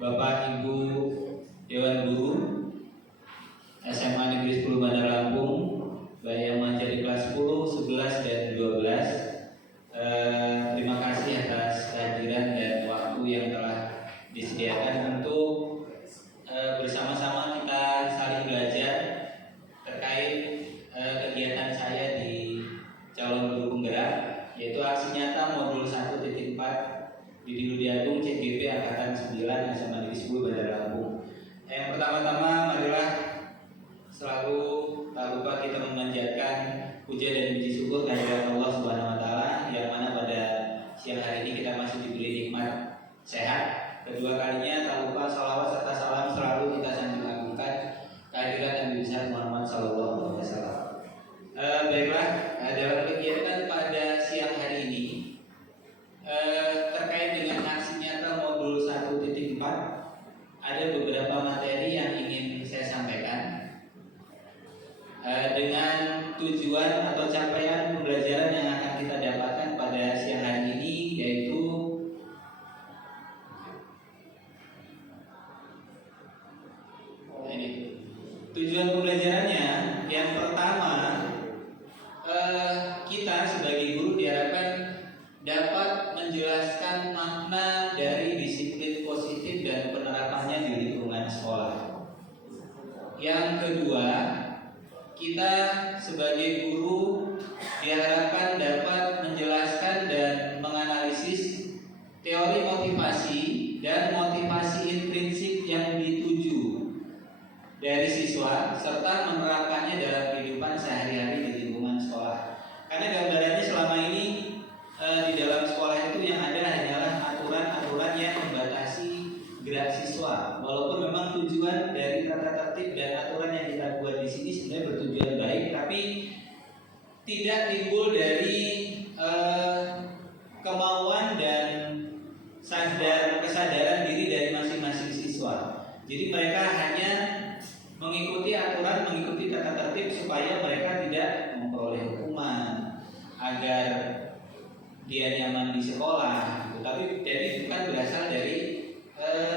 Bapak Ibu Dewan Guru SMA Negeri 10 Bandar Lampung, baik yang mengajar di kelas 10, 11, dan 12. Terima kasih atas kehadiran dan waktu yang telah disediakan untuk bersama-sama kita saling belajar terkait kegiatan saya di calon guru penggerak, yaitu aksi nyata modul 1.4 di Didi Agung CGP Angkatan 9 SMA Negeri 10 Bandar Lampung. Yang pertama-tama marilah selalu tak lupa kita memanjatkan puja dan puji syukur kehadirat Allah Subhanahu wa taala yang mana pada siang hari ini kita masih diberi nikmat sehat. Kedua kalinya tak lupa salawat serta salam selalu kita sanjung agungkan kehadirat Nabi besar Muhammad sallallahu alaihi wasallam. Baiklah, dalam kegiatan pada siang hari ini terkait dengan aksi nyata modul 1.4 ada beberapa materi yang ingin saya sampaikan dengan tujuan atau capaian pembelajaran yang akan kita dapatkan pada siang hari ini, yaitu tujuan pembelajarannya yang pertama, kita sebagai guru diharapkan dapat menjelaskan makna dari disiplin positif dan penerapannya di lingkungan sekolah. Yang kedua, kita sebagai guru diharapkan dapat menjelaskan dan menganalisis teori motivasi dan motivasi intrinsik yang dituju dari siswa serta menerapkannya dalam kehidupan sehari-hari di lingkungan sekolah. Karena gambarannya selama ini di dalam sekolah itu yang ada hanyalah aturan-aturan yang membatasi gerak siswa. Walaupun memang tujuan dari tata tertib dan aturan yang kita buat di sini sebenarnya bertujuan baik, tapi tidak timbul dari kemauan dan kesadaran diri dari masing-masing siswa. Jadi mereka hanya mengikuti aturan, mengikuti tata tertib supaya mereka tidak memperoleh hukuman agar dia nyaman di sekolah. Tapi jadi bukan berasal dari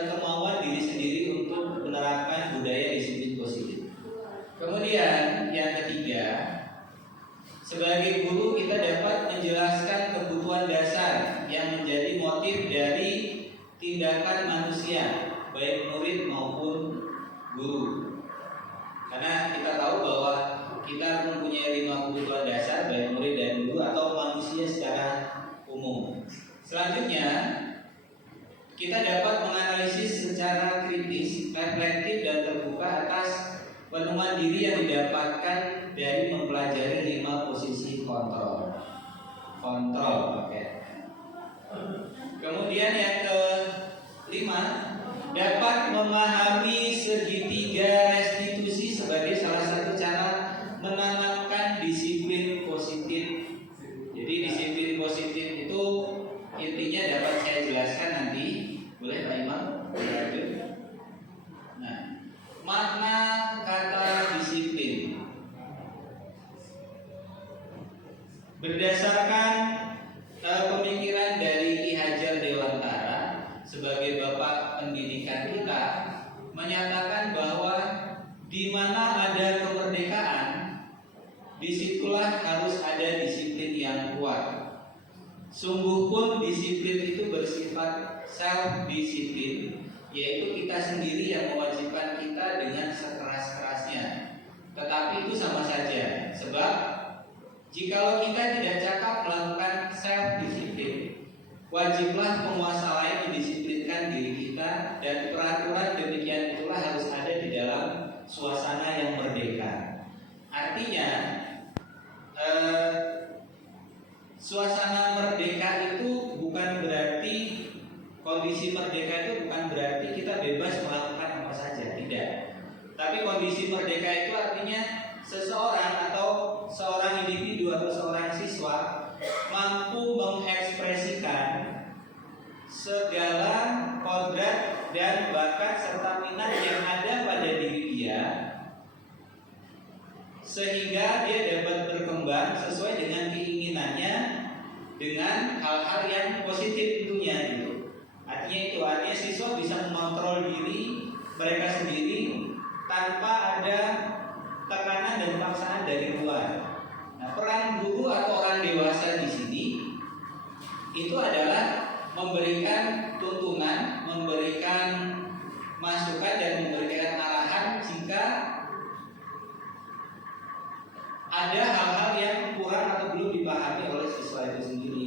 kemauan diri sendiri untuk menerapkan budaya disiplin positif. Kemudian yang ketiga, sebagai guru kita dapat menjelaskan kebutuhan dasar yang menjadi motif dari tindakan manusia, baik murid maupun guru. Karena kita tahu bahwa kita mempunyai 5 kebutuhan dasar, baik murid dan guru atau manusia secara umum. Selanjutnya, kita dapat menganalisis secara kritis, reflektif dan terbuka atas penemuan diri yang didapatkan dari mempelajari 5 posisi kontrol. Oke. Kemudian yang kelima, dapat memahami segitiga restitusi sebagai salah satu cara menanamkan disiplin positif. Jadi disiplin positif itu intinya dapat saya jelaskan nanti. Boleh Pak Imam? Nah, makna kata disiplin berdasarkan pemikiran dari Ki Hajar Dewantara sebagai bapak pendidikan kita menyatakan bahwa di mana ada kemerdekaan, disitulah harus ada disiplin yang kuat. Sungguh pun disiplin itu bersifat self-disiplin, yaitu kita sendiri yang mewajibkan kita dengan sekeras-kerasnya. Tetapi itu sama saja, sebab jikalau kita tidak cakap melakukan self-disiplin, wajiblah penguasa lain mendisiplinkan diri kita, dan peraturan demikian itulah harus ada di dalam suasana yang merdeka. Artinya suasana merdeka itu bukan berarti, kondisi merdeka itu bukan berarti kita bebas melakukan apa saja, tidak. Tapi kondisi merdeka itu artinya seseorang atau seorang individu atau seorang siswa mampu mengekspresikan segala kodrat dan bakat serta minat yang ada pada diri dia, sehingga dia dapat berkembang sesuai dengan keinginannya dengan hal-hal yang positif tentunya gitu. Artinya siswa bisa mengontrol mengontrol diri mereka sendiri tanpa ada tekanan dan paksaan dari luar. Nah, peran guru atau orang dewasa di sini itu adalah memberikan tuntunan, memberikan masukan dan memberikan arahan jika ada hal-hal yang kurang atau belum dipahami oleh siswa itu sendiri.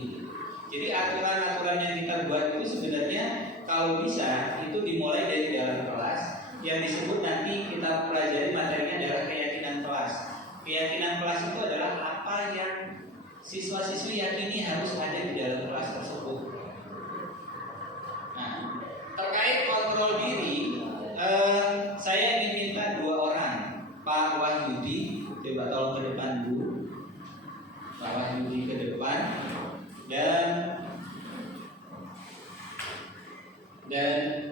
Jadi aturan-aturan yang kita buat itu sebenarnya kalau bisa itu dimulai dari dalam kelas. Yang disebut nanti kita pelajari materinya adalah keyakinan kelas. Keyakinan kelas itu adalah apa yang siswa-siswi yakini harus ada di dalam kelas tersebut. Nah, terkait kontrol diri, saya ingin minta dua orang, Pak Wahyudi, coba tolong ke depan dulu. Pak Wahyudi ke depan dan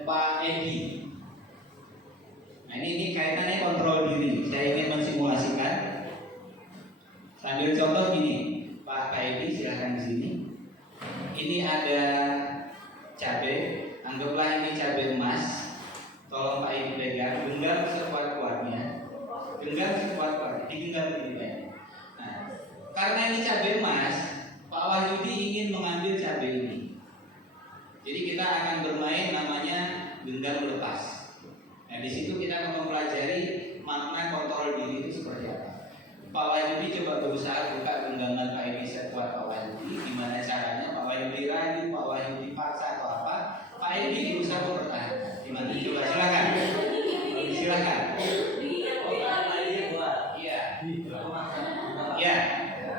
Pak Edi. Nah, ini kaitannya kontrol diri. Saya ingin mensimulasikan. Sambil contoh gini, Pak Edi silahkan di sini. Ini ada cabai, anggaplah ini cabai emas. Tolong Pak Edi pegang, genggam sekuat-kuatnya. Genggam sekuat-kuatnya, digenggam begini Pak. Nah, karena ini cabai emas, Pak Wahyudi ingin mengambil cabai ini. Jadi kita akan bermain namanya genggam lepas. Nah, di situ kita akan mempelajari makna kontrol diri itu seperti apa. Pak Wahyudi coba berusaha buka genggaman Pak Edi sekuat Pak Wahyudi. Gimana caranya? Pak Wahyudi ragu, Pak Wahyudi paksa atau apa? Pak Edi berusaha mempertahankan. Gimana? Coba silakan. Silakan. Iya. Ya.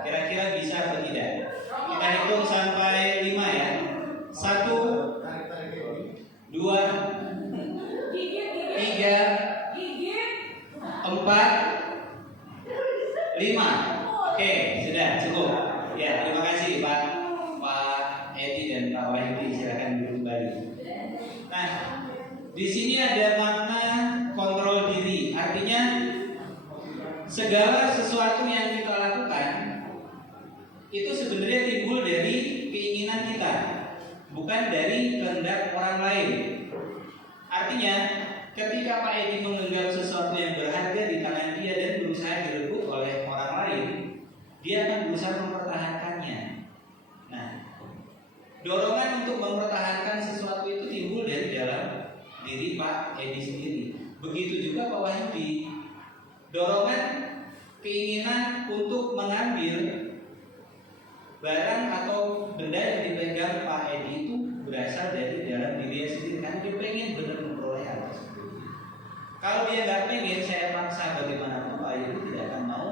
Kira-kira bisa atau tidak? Kita hitung sampai 5 ya. 1, 2, 3, 4, 5. Oke, sudah cukup. Ya, terima kasih Pak Edi dan Pak Wahyudi. Silakan duduk kembali. Nah, di sini ada makna kontrol diri. Artinya segala sesuatu yang kita lakukan itu sebenarnya timbul dari keinginan kita, bukan dari kehendak orang lain. Artinya, ketika Pak Edi menggenggam sesuatu yang berharga di tangan dia dan berusaha direbut oleh orang lain, dia akan berusaha mempertahankannya. Nah, dorongan untuk mempertahankan sesuatu itu timbul dari dalam diri Pak Edi sendiri. Begitu juga Pak Wahyudi. Dorongan keinginan untuk mengambil barang atau benda yang dipegang Pak Edi itu berasal dari dalam diri sendiri, karena dia pengen benar memperoleh hal tersebut. Kalau dia nggak pengen, saya paksa bagaimanapun Pak Edi tidak akan mau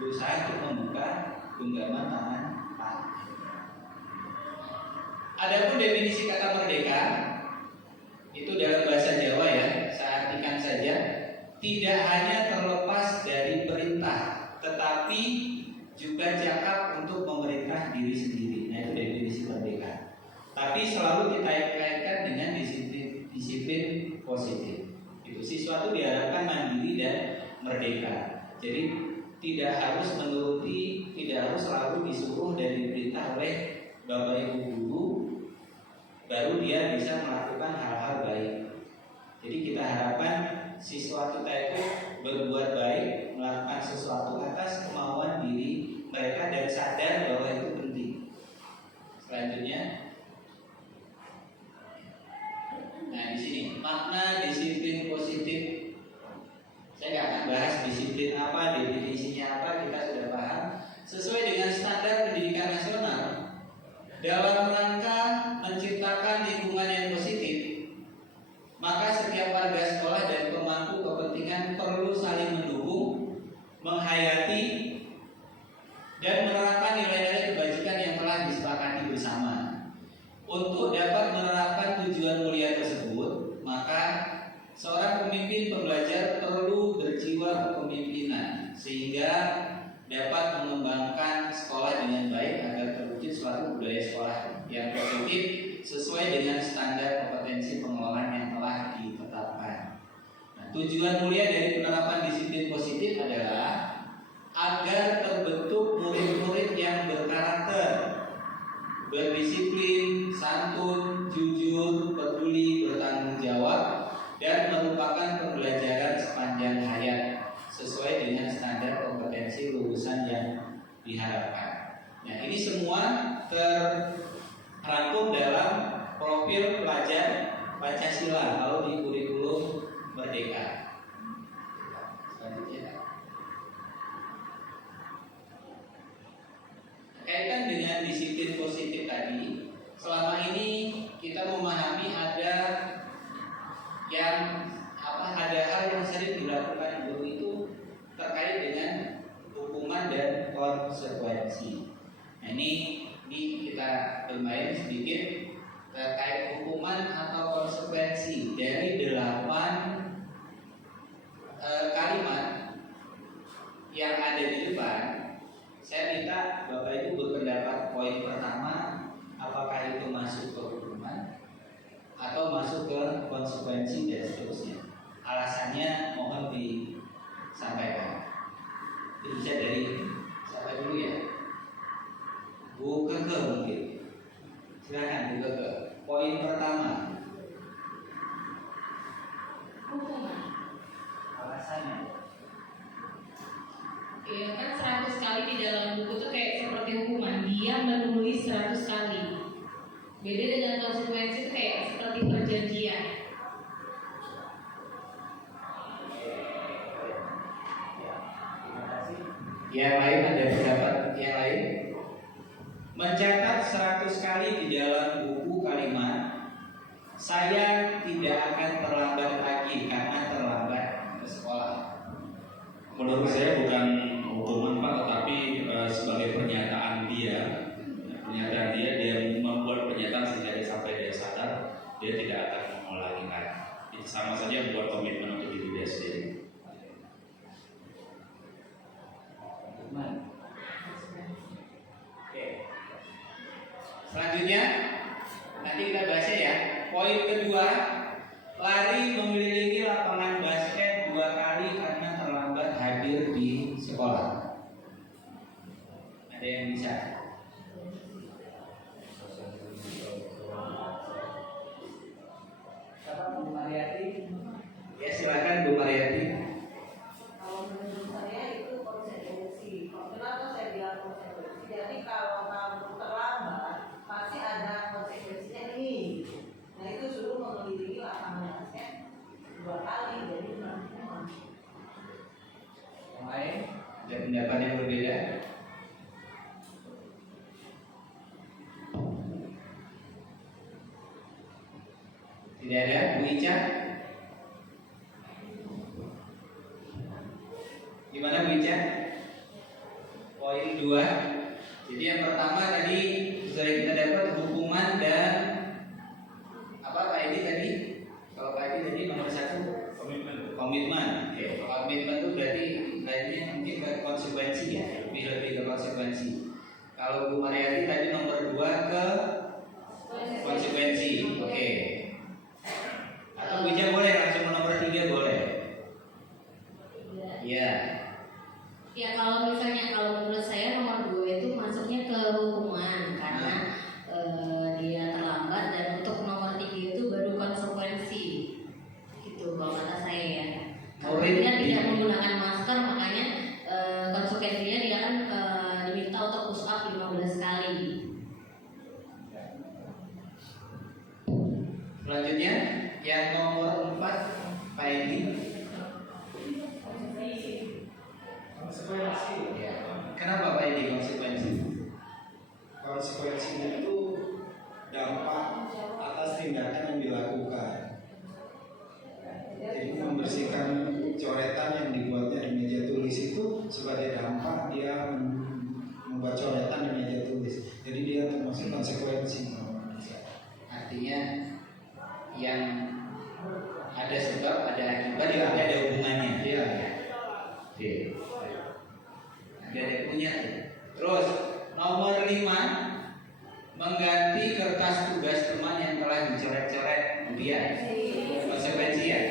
berusaha untuk membuka genggaman tangan Pak. Adapun definisi kata merdeka itu dalam bahasa Jawa ya, saya artikan saja, tidak hanya terlepas dari perintah, tetapi juga cakap untuk memerintah diri sendiri. Nah, itu definisi merdeka. Tapi selalu kita kaitkan dengan disiplin positif. Itu siswa itu diharapkan mandiri dan merdeka. Jadi tidak harus menuruti, tidak harus selalu disuruh dan diperintah oleh Bapak Ibu guru, baru dia bisa melakukan hal-hal baik. Jadi kita harapkan siswa kita itu berbuat baik, melakukan sesuatu atas kemauan diri mereka dan sadar bahwa itu penting. Selanjutnya, nah di sini makna disiplin positif. Saya nggak akan bahas disiplin apa, definisinya apa, kita sudah paham. Sesuai dengan standar pendidikan nasional, dalam rangka menciptakan lingkungan yang positif, maka setiap warga sekolah dan pemangku kepentingan perlu saling mendukung, menghayati, dan menerapkan nilai-nilai kebajikan yang telah disepakati bersama. Untuk dapat menerapkan tujuan mulia tersebut, maka seorang pemimpin pembelajar perlu berjiwa kepemimpinan sehingga dapat mengembangkan sekolah dengan baik agar terwujud suatu budaya sekolah yang positif sesuai dengan standar kompetensi pengelolaan yang telah ditetapkan. Nah, tujuan mulia dari penerapan disiplin positif adalah agar terbentuk murid-murid yang berkarakter, berdisiplin, santun, jujur, peduli, bertanggung jawab, profil pelajar Pancasila kalau di kurikulum Merdeka. Selanjutnya, kaitan dengan disiplin positif tadi, selama ini kita memahami ada hal yang sering dilakukan guru itu terkait dengan hukuman dan konsekuensi. Nah, ini kita bermain sedikit terkait hukuman atau konsekuensi dari 8 kalimat yang ada di depan. Saya minta Bapak Ibu berpendapat poin pertama, apakah itu masuk ke hukuman atau masuk ke konsekuensi dan seterusnya. Alasannya mohon disampaikan. Itu bisa dari siapa dulu ya? Bu Keke mungkin. Silakan Bu Keke. Poin pertama. Hukuman. Alasannya. Ya kan 100 kali di dalam buku itu kayak seperti hukuman. Dia menulis 100 kali. Beda dengan konsekuensi itu kayak seperti perjanjian. Yang lain ada pendapat yang lain? Mencatat 100 kali di dalam buku kalimat, saya tidak akan terlambat lagi karena terlambat ke sekolah. Menurut saya bukan hukuman Pak, tetapi sebagai pernyataan dia membuat pernyataan sehingga sampai dia sadar dia tidak akan mengulangi lagi. Itu sama saja membuat komitmen untuk diri dia sendiri. Oke. Selanjutnya nanti kita bahas ya. Poin kedua, lari mengelilingi lapangan basket 2 kali karena terlambat hadir di sekolah. Ada yang bisa? Bu Mariati? Ya silakan Bu Mariati. Kalau menurut saya itu konsekuensi. Kenapa saya bilang konsekuensi? Jadi kalau kamu terlambat, pasti ada konsekuensinya nih. Nah itu suruh mengelilingi lapangan basket 2 kali, jadi hukuman. Yang lain? Ada pendapat yang berbeda? Tidak ada? Bu Ica? Gimana Bu Ica? Poin 2. Jadi yang pertama tadi sudah kita dapat hukuman dan apa Pak Edi tadi? Kalau Pak Edi tadi nomor 1 komitmen. Oke, komitmen itu berarti lainnya mungkin ke konsekuensi ya, lebih ke konsekuensi. Kalau Bu Mariati tadi nomor 2 ke konsekuensi. Oke. Atau Bu Ica boleh langsung nomor 3 boleh. Iya. Ya kalau menurut saya nomor 2 itu masuknya ke hukuman karena dia terlambat, dan untuk nomor 3 itu baru konsekuensi. Gitu kalau kata saya ya. Kalau dia tidak menggunakan masker, makanya konsekuensinya dia akan diminta untuk push up 15 kali. Selanjutnya yang nomor 4 Pak Edi. Konsekuensi. Ya. Kenapa Pak Edi konsekuensi? Konsekuensinya itu dampak atas tindakan yang dilakukan. Jadi membersihkan coretan yang dibuatnya di meja tulis itu sebagai dampak dia membuat coretan di meja tulis. Jadi dia termasuk konsekuensi. Artinya yang ada sebab, ada akibat, ya, ada hubungannya. Iya. Oke. Ada yang punya. Terus nomor 5, mengganti kertas tugas teman yang telah dicoret-coret. Dia konsekuensi ya.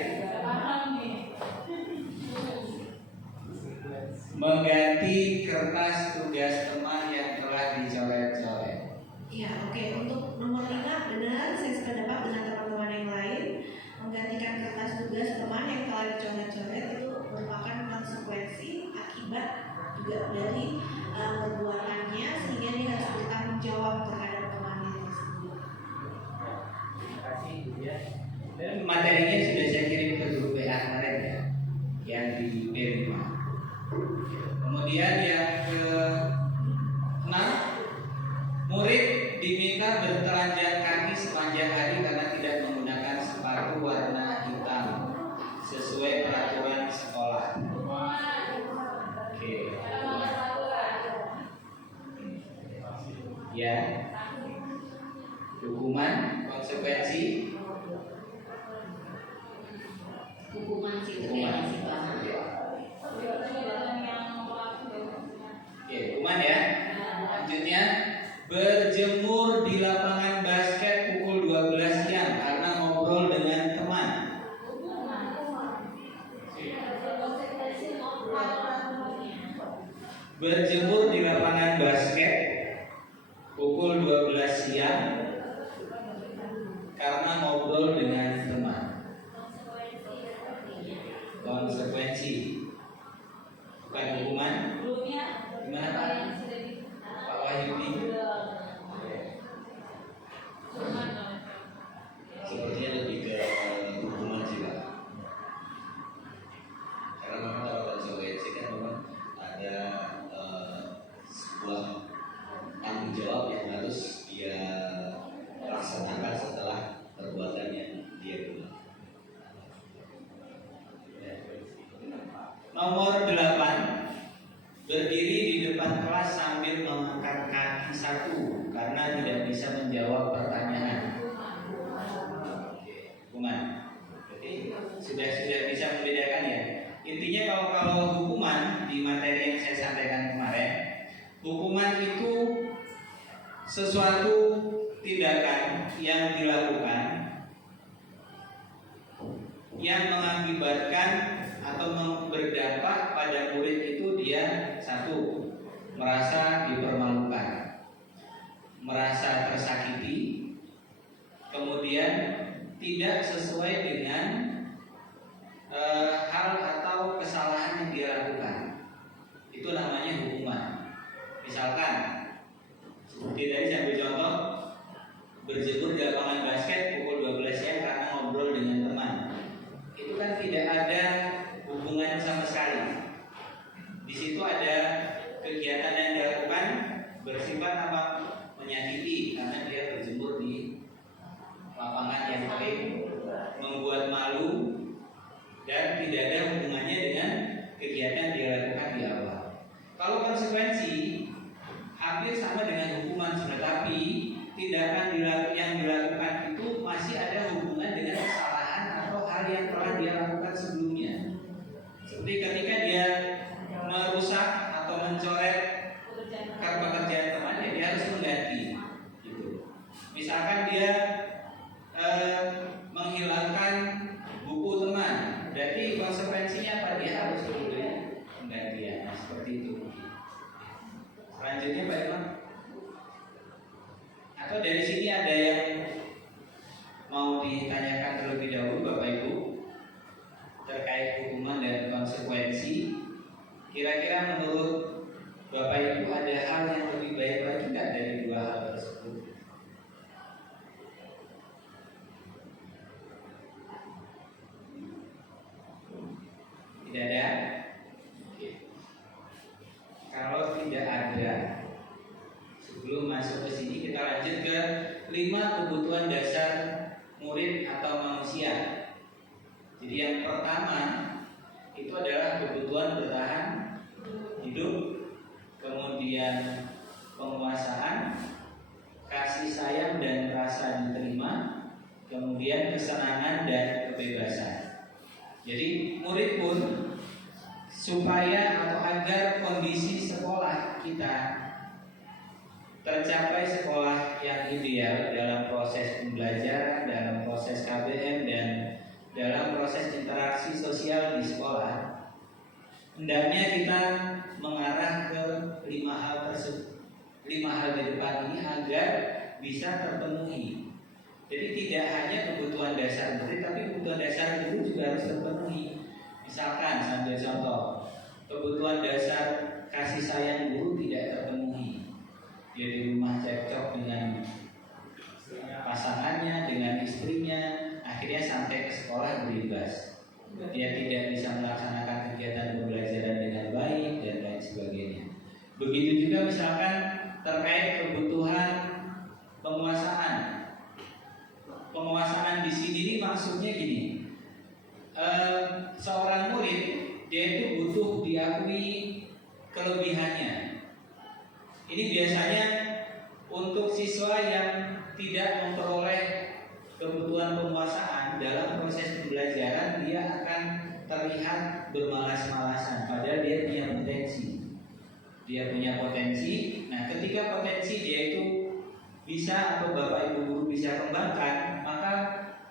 Mengganti kertas tugas teman yang telah dicoret-coret. Ya, oke. Untuk nomor 5 benar, saya sependapat dengan teman-teman yang lain. Menggantikan kertas tugas teman yang telah dicoret-coret itu merupakan konsekuensi akibat juga dari perbuatannya, sehingga dia harus bertanggung jawab terhadap temannya tersebut. Dan materinya sudah saya kirim ke grup WA kemarin ya, yang di B5. Kemudian yang ke-6, murid diminta bertelanjang kaki sepanjang hari karena tidak menggunakan sepatu warna hitam sesuai peraturan sekolah. Oke. Ya. Hukuman, konsekuensi. Hukuman sih itu Hukuman. kayak sih Pak. Oke, hukuman ya. Selanjutnya, berjemur di lapangan basket pukul 12 siang karena ngobrol dengan teman. Berjemur di lapangan basket pukul 12 siang karena ngobrol dengan teman. Konsekuensi, bukan hukuman. Gimana Pak? Pak Wahyudi? Sepertinya lebih ke hukuman sih Pak. Karena memang kalau konsekuensi kan memang ada sebuah tanggung jawab yang harus dia laksanakan setelah perbuatan yang dia buat. Nomor 8, berdiri di depan kelas sambil mengangkat kaki satu karena tidak bisa menjawab pertanyaan. Hukuman. Jadi sudah bisa membedakan ya. Intinya kalau hukuman di materi yang saya sampaikan kemarin, hukuman itu sesuatu tindakan yang dilakukan yang mengakibatkan atau berdampak pada murid itu dia satu, merasa dipermalukan, merasa tersakiti, kemudian tidak sesuai dengan hal atau kesalahan yang dia lakukan. Itu namanya hukuman. Misalkan seperti tadi saya beri contoh, berjemur di lapangan basket pukul 12 siang karena ngobrol dengan teman. Itu kan tidak ada hubungannya sama sekali. Di situ ada kegiatan yang dilakukan bersifat apa? Menyakiti karena dia berjemur di lapangan yang kering, membuat malu, dan tidak ada hubungannya dengan kegiatan yang dilakukan di awal. Kalau konsekuensi hampir sama dengan hukuman, tetapi tindakan yang dilakukan itu masih ada hubungan dengan kesalahan atau hal yang telah dia lakukan sebelumnya. Seperti ketika dia merusak atau mencoret pekerjaan temannya, dia harus mengganti. Gitu. Misalkan dia menghilangkan buku teman, berarti konsekuensinya apa? Dia harus memberi penggantian. Nah, seperti itu. Selanjutnya Pak Imam, atau dari sini ada yang mau ditanyakan terlebih dahulu Bapak Ibu terkait hukuman dan konsekuensi. Kira-kira menurut Bapak Ibu ada hal yang lebih baik lagi nggak dari dua hal tersebut? Tidak ada? Oke. Kalau tidak ada, sebelum masuk ke sini kita lanjut ke 5 kebutuhan dasar murid atau manusia. Jadi yang pertama itu adalah kebutuhan bertahan hidup, kemudian penguasaan, kasih sayang dan rasa diterima, kemudian kesenangan dan kebebasan. Jadi murid pun supaya atau agar kondisi sekolah kita tercapai sekolah yang ideal dalam proses pembelajaran, dalam proses KBM dan dalam proses interaksi sosial di sekolah, hendaknya kita mengarah ke 5 hal tersebut, 5 hal di depan ini agar bisa terpenuhi. Jadi tidak hanya kebutuhan dasar murid, tapi kebutuhan dasar guru juga harus terpenuhi. Misalkan sambil contoh, kebutuhan dasar kasih sayang guru tidak terpenuhi. Dia di rumah cekcok dengan pasangannya, dengan istrinya, akhirnya sampai ke sekolah berimbas. Dia tidak bisa melaksanakan kegiatan pembelajaran dengan baik dan lain sebagainya. Begitu juga misalkan terkait kebutuhan penguasaan. Penguasaan di sini ini maksudnya gini, seorang murid dia itu butuh diakui kelebihannya. Ini biasanya untuk siswa yang tidak memperoleh kebutuhan penguasaan dalam proses pembelajaran, dia akan terlihat bermalas-malasan padahal dia punya potensi. Dia punya potensi. Nah, ketika potensi dia itu bisa atau Bapak Ibu guru bisa kembangkan, maka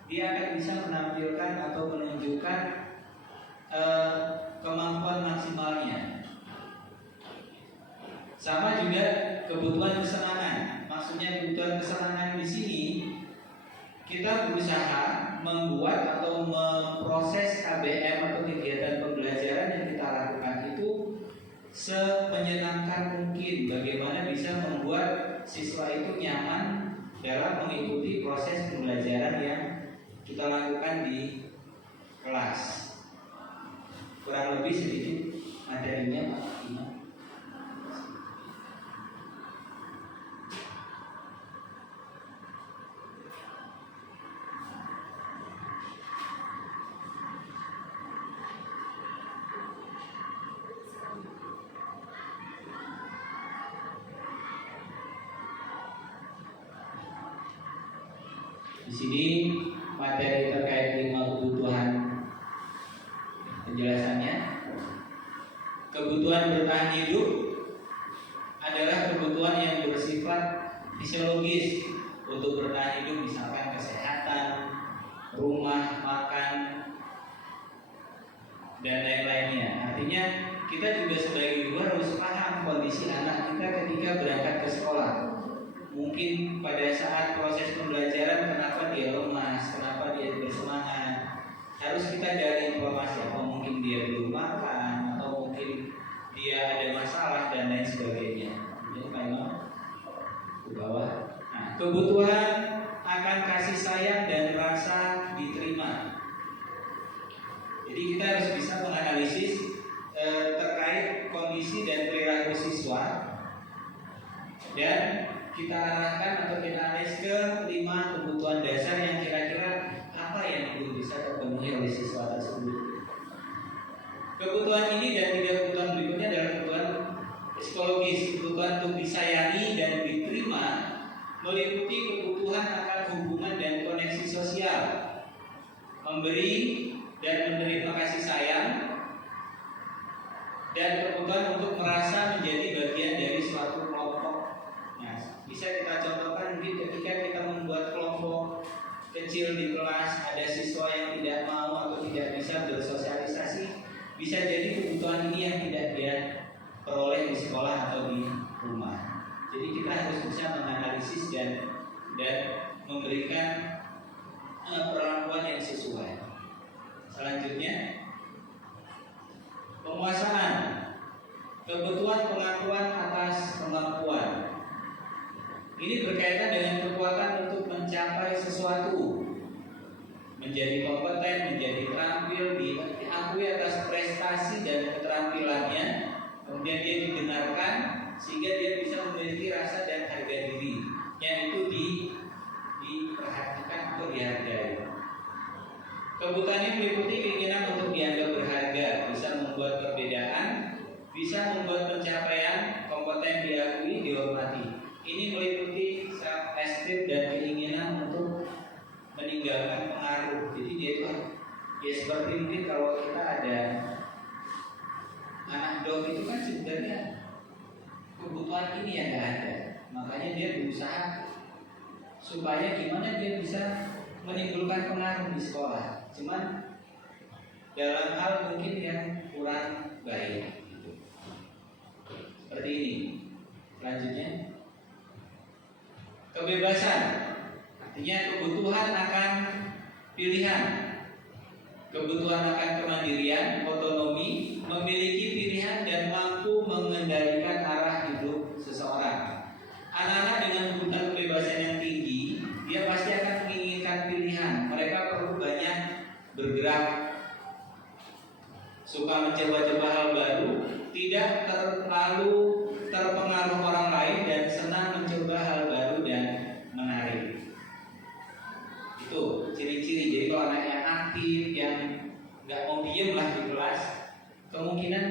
dia akan bisa menampilkan atau menunjukkan kemampuan maksimalnya. Sama juga kebutuhan kesenangan. Maksudnya kebutuhan kesenangan di sini kita berusaha membuat atau memproses KBM atau kegiatan pembelajaran yang kita lakukan itu semenyenangkan mungkin. Bagaimana bisa membuat siswa itu nyaman dalam mengikuti proses pembelajaran yang kita lakukan di kelas. Kurang lebih sedikit materinya Pak Imam. Di sini materi terkait 5 kebutuhan penjelasannya. Kebutuhan bertahan hidup adalah kebutuhan yang bersifat fisiologis untuk bertahan hidup, misalkan kesehatan, rumah, makan, dan lain-lainnya. Artinya kita juga sebagai guru harus paham kondisi anak kita ketika berangkat ke sekolah. Mungkin pada saat proses pembelajaran kenapa dia lemas, kenapa dia bersemangat. Harus kita gali informasi, atau mungkin dia belum makan, atau mungkin dia ada masalah dan lain sebagainya. Jadi Pak Imam ke bawah. Nah, kebutuhan akan kasih sayang dan rasa diterima. Jadi kita harus bisa menganalisis terkait kondisi dan perilaku siswa, dan kita arahkan atau kita analisis ke 5 kebutuhan dasar yang kira-kira apa yang belum bisa terpenuhi oleh siswa tersebut. Kebutuhan ini dan 3 kebutuhan berikutnya adalah kebutuhan psikologis, kebutuhan untuk disayangi dan diterima, meliputi kebutuhan akan hubungan dan koneksi sosial, memberi dan menerima kasih sayang, dan kebutuhan untuk merasa menjadi bagian dari suatu kelompok. Nah, bisa kita contohkan mungkin ketika kita membuat kelompok kecil di kelas, ada siswa yang tidak mau atau tidak bisa bersosialisasi, bisa jadi kebutuhan ini yang tidak dia peroleh di sekolah atau di rumah. Jadi kita harus bisa menganalisis dan memberikan perlakuan yang sesuai. Selanjutnya, penguasaan, kebutuhan pengakuan atas kemampuan. Ini berkaitan dengan kekuatan untuk mencapai sesuatu, menjadi kompeten, menjadi terampil, diakui atas prestasi dan keterampilannya, kemudian dia didengarkan sehingga dia bisa memiliki rasa dan harga diri yang itu diperhatikan atau dihargai. Kebutuhan ini meliputi keinginan untuk dianggap berharga, bisa membuat perbedaan, bisa membuat pencapaian kompeten diakui, dihormati. Ini meliputi self-esteem dan keinginan untuk meninggalkan pengaruh. Jadi dia itu ya seperti mungkin kalau kita ada anak dog itu kan sebenarnya kebutuhan ini yang nggak ada. Makanya dia berusaha supaya gimana dia bisa menimbulkan pengaruh di sekolah. Cuman dalam hal mungkin yang kurang baik. Seperti ini. Selanjutnya, kebebasan, artinya kebutuhan akan pilihan, kebutuhan akan kemandirian, otonomi, memiliki pilihan dan mampu mengendalikan arah hidup seseorang. Anak-anak dengan kebutuhan kebebasan yang tinggi, dia pasti akan menginginkan pilihan. Mereka perlu bergerak, suka mencoba-coba hal baru, tidak terlalu terpengaruh orang lain dan senang mencoba hal baru dan menarik. Itu ciri-ciri. Jadi kalau anak yang aktif, yang nggak mau diem lah di kelas, kemungkinan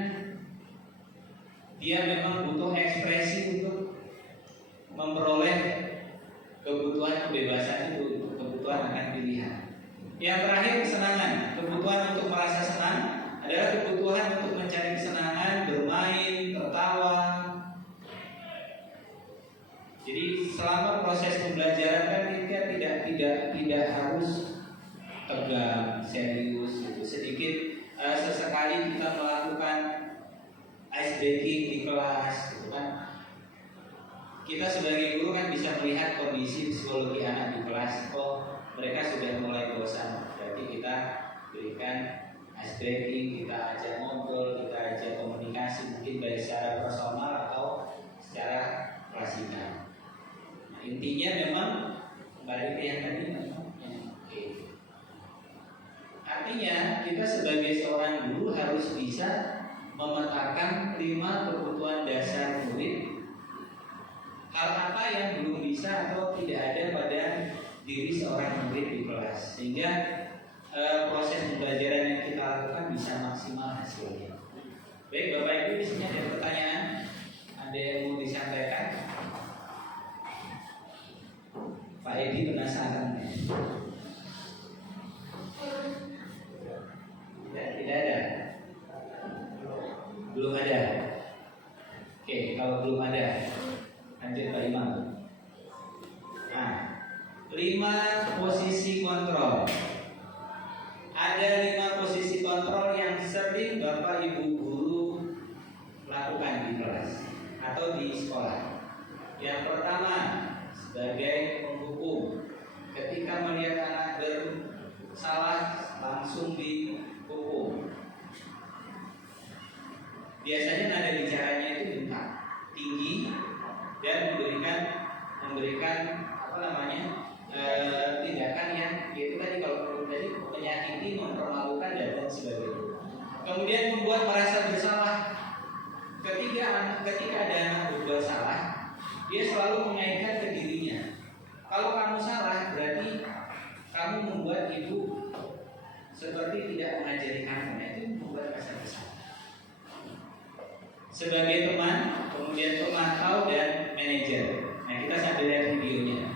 dia memang butuh ekspresi untuk memperoleh kebutuhan kebebasan itu, kebutuhan akan pilihan. Yang terakhir kesenangan, kebutuhan untuk merasa senang adalah kebutuhan untuk mencari kesenangan, bermain, tertawa. Jadi selama proses pembelajaran kan kita tidak harus tegang, serius, gitu. Sedikit sesekali kita melakukan ice breaking di kelas, gitu kan. Kita sebagai guru kan bisa melihat kondisi psikologi anak di kelas. Oh, mereka sudah mulai bosan. Berarti kita berikan ice breaking, kita ajak ngobrol, kita ajak komunikasi, mungkin baik secara personal atau secara klasikal. Nah, intinya memang balik ke yang tadi memang oke. Artinya kita sebagai seorang guru harus bisa memetakan 5 kebutuhan dasar murid. Hal apa yang belum bisa atau tidak ada pada diri seorang murid di kelas, sehingga proses pembelajaran yang kita lakukan bisa maksimal hasilnya. Baik Bapak Ibu, di sini ada pertanyaan, ada yang mau disampaikan? Pak Edi penasaran ya? Tidak ada? Belum ada? Oke, kalau belum ada, lanjut Pak Imam. Nah, 5 posisi kontrol. Ada 5 posisi kontrol yang sering Bapak Ibu guru lakukan di kelas atau di sekolah. Yang pertama, sebagai penghukum, ketika melihat anak bersalah langsung dihukum. Biasanya nada bicaranya itu bengkak, tinggi, dan memberikan tindakan yang yaitu tadi kalau tadi menyakiti, mempermalukan dan lain sebagainya. Kemudian membuat merasa bersalah. Ketika ada anak berbuat salah, dia selalu mengaitkan ke dirinya. Kalau kamu salah, berarti kamu membuat ibu seperti tidak mengajari kamu. Nah, itu membuat rasa bersalah. Sebagai teman, kemudian pemantau dan manajer. Nah, kita sambil lihat videonya.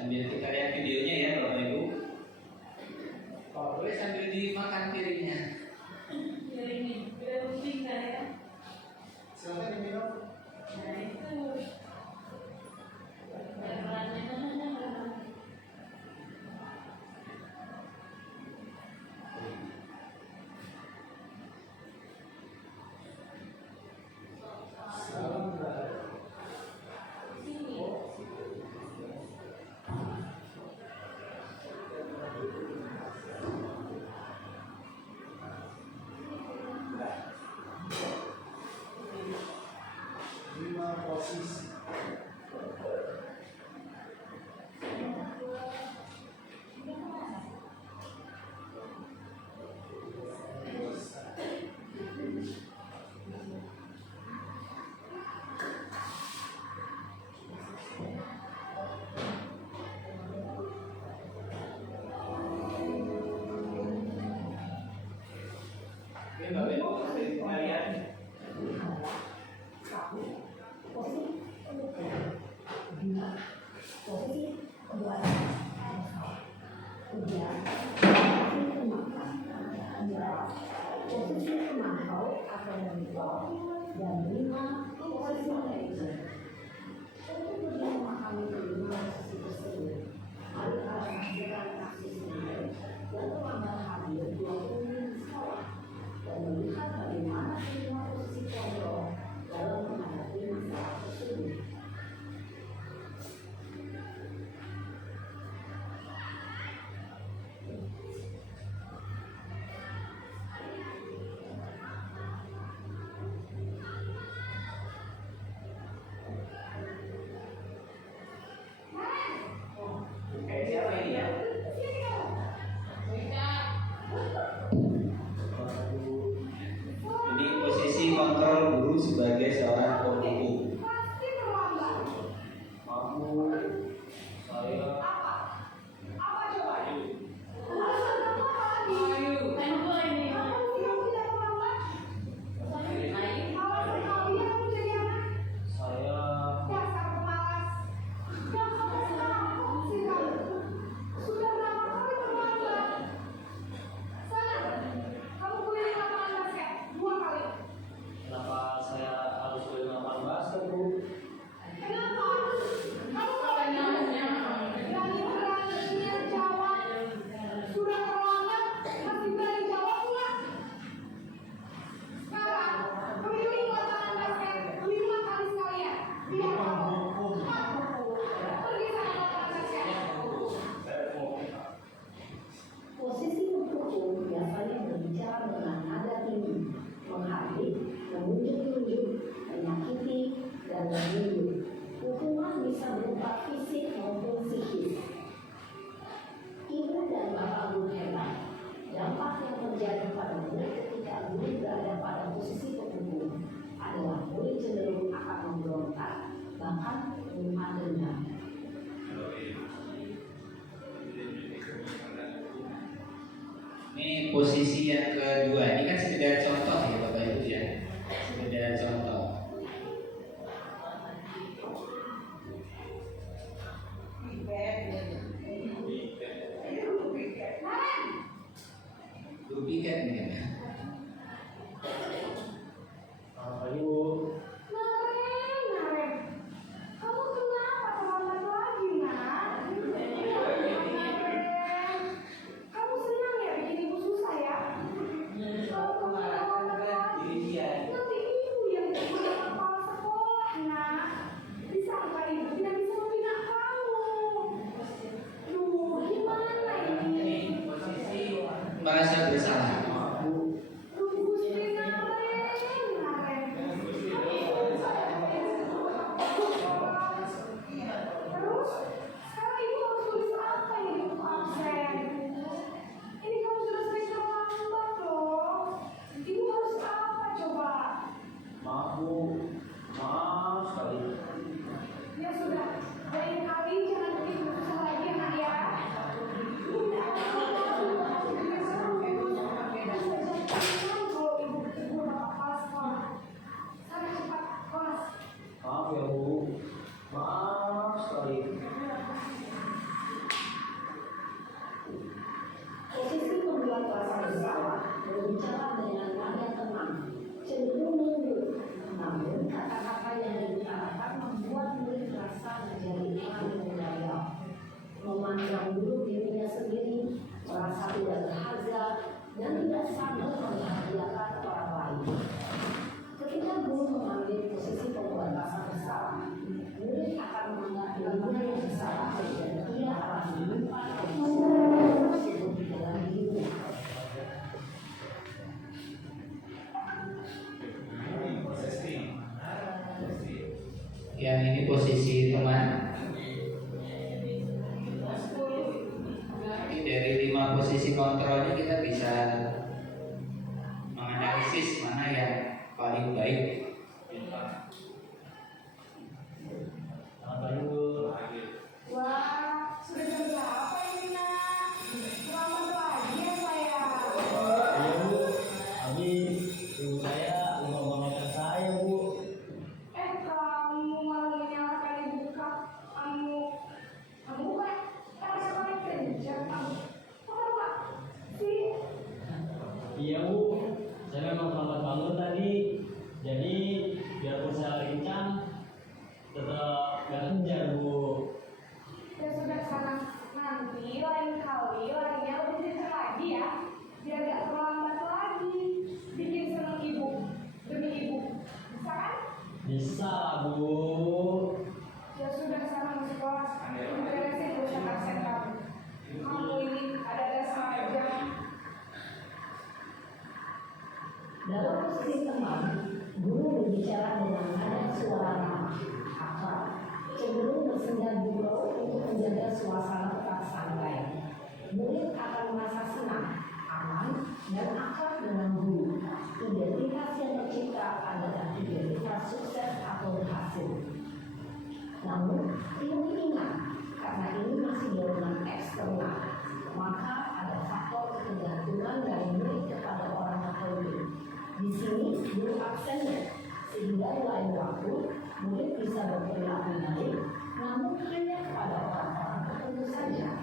Sambil kita lihat videonya ya Bapak Ibu. Kalau boleh sambil dimakan piringnya. Silakan diminum. Posisi. Oke, Bapak Ibu, kita lihat. posisi yang kedua ini kan sekedar contoh ya Bapak Ibu ya, sekedar contoh. Duplikat nih kan? Merasa bersalah. Posisi membuat rasa bersalah berbicara dengan nada tenang, cenderung mundur. Namun kata-kata yang diutarakan membuat murid merasa menjadi orang yang gagal, memandang buruk dirinya sendiri, merasa tidak berharga dan tidak sanggup membahagiakan orang lain. Ketika guru mengambil posisi pembuat rasa bersalah, murid akan menganggap dirinya yang bersalah dan ia akan menyimpan tersebut di dalam dirinya. Yang ini posisi teman. Jadi dari 5 posisi kontrolnya kita bisa menganalisis mana yang paling baik. Wah, sudah jam berapa ini nak? Selamat pagi ya saya. Kamu malah menyalahkan ibu kamu. Kamu kan sekolah kerja kamu. Kok Pak? Sih. Iya Bu, saya memang terlambat bangun tadi. Jadi biarpun saya lincah, tetap gak kejar Bu. Ya sudah sana, nanti lain kali larinya lebih kencang lagi ya, biar gak terlambat lagi. Bikin seneng ibu demi ibu, bisa kan? Bisa Bu. Ya sudah sana masuk kelas, beresin urusan absen kamu. Kamu ini ada saja. Dalam posisi teman, guru berbicara dengan nada suara ramah, akrab, cenderung bersendat gurau untuk menjaga suasana tetap santai. Murid akan merasa senang, aman, dan akrab dengan guru. Identitas yang tercipta adalah identitas sukses atau berhasil. Namun, ini ingat, karena ini masih dorongan eksternal, maka ada faktor ketergantungan dari murid kepada orang tertentu. Di sini guru absennya, sehingga di lain waktu murid bisa berperilaku baik, namun hanya kepada orang-orang tertentu saja.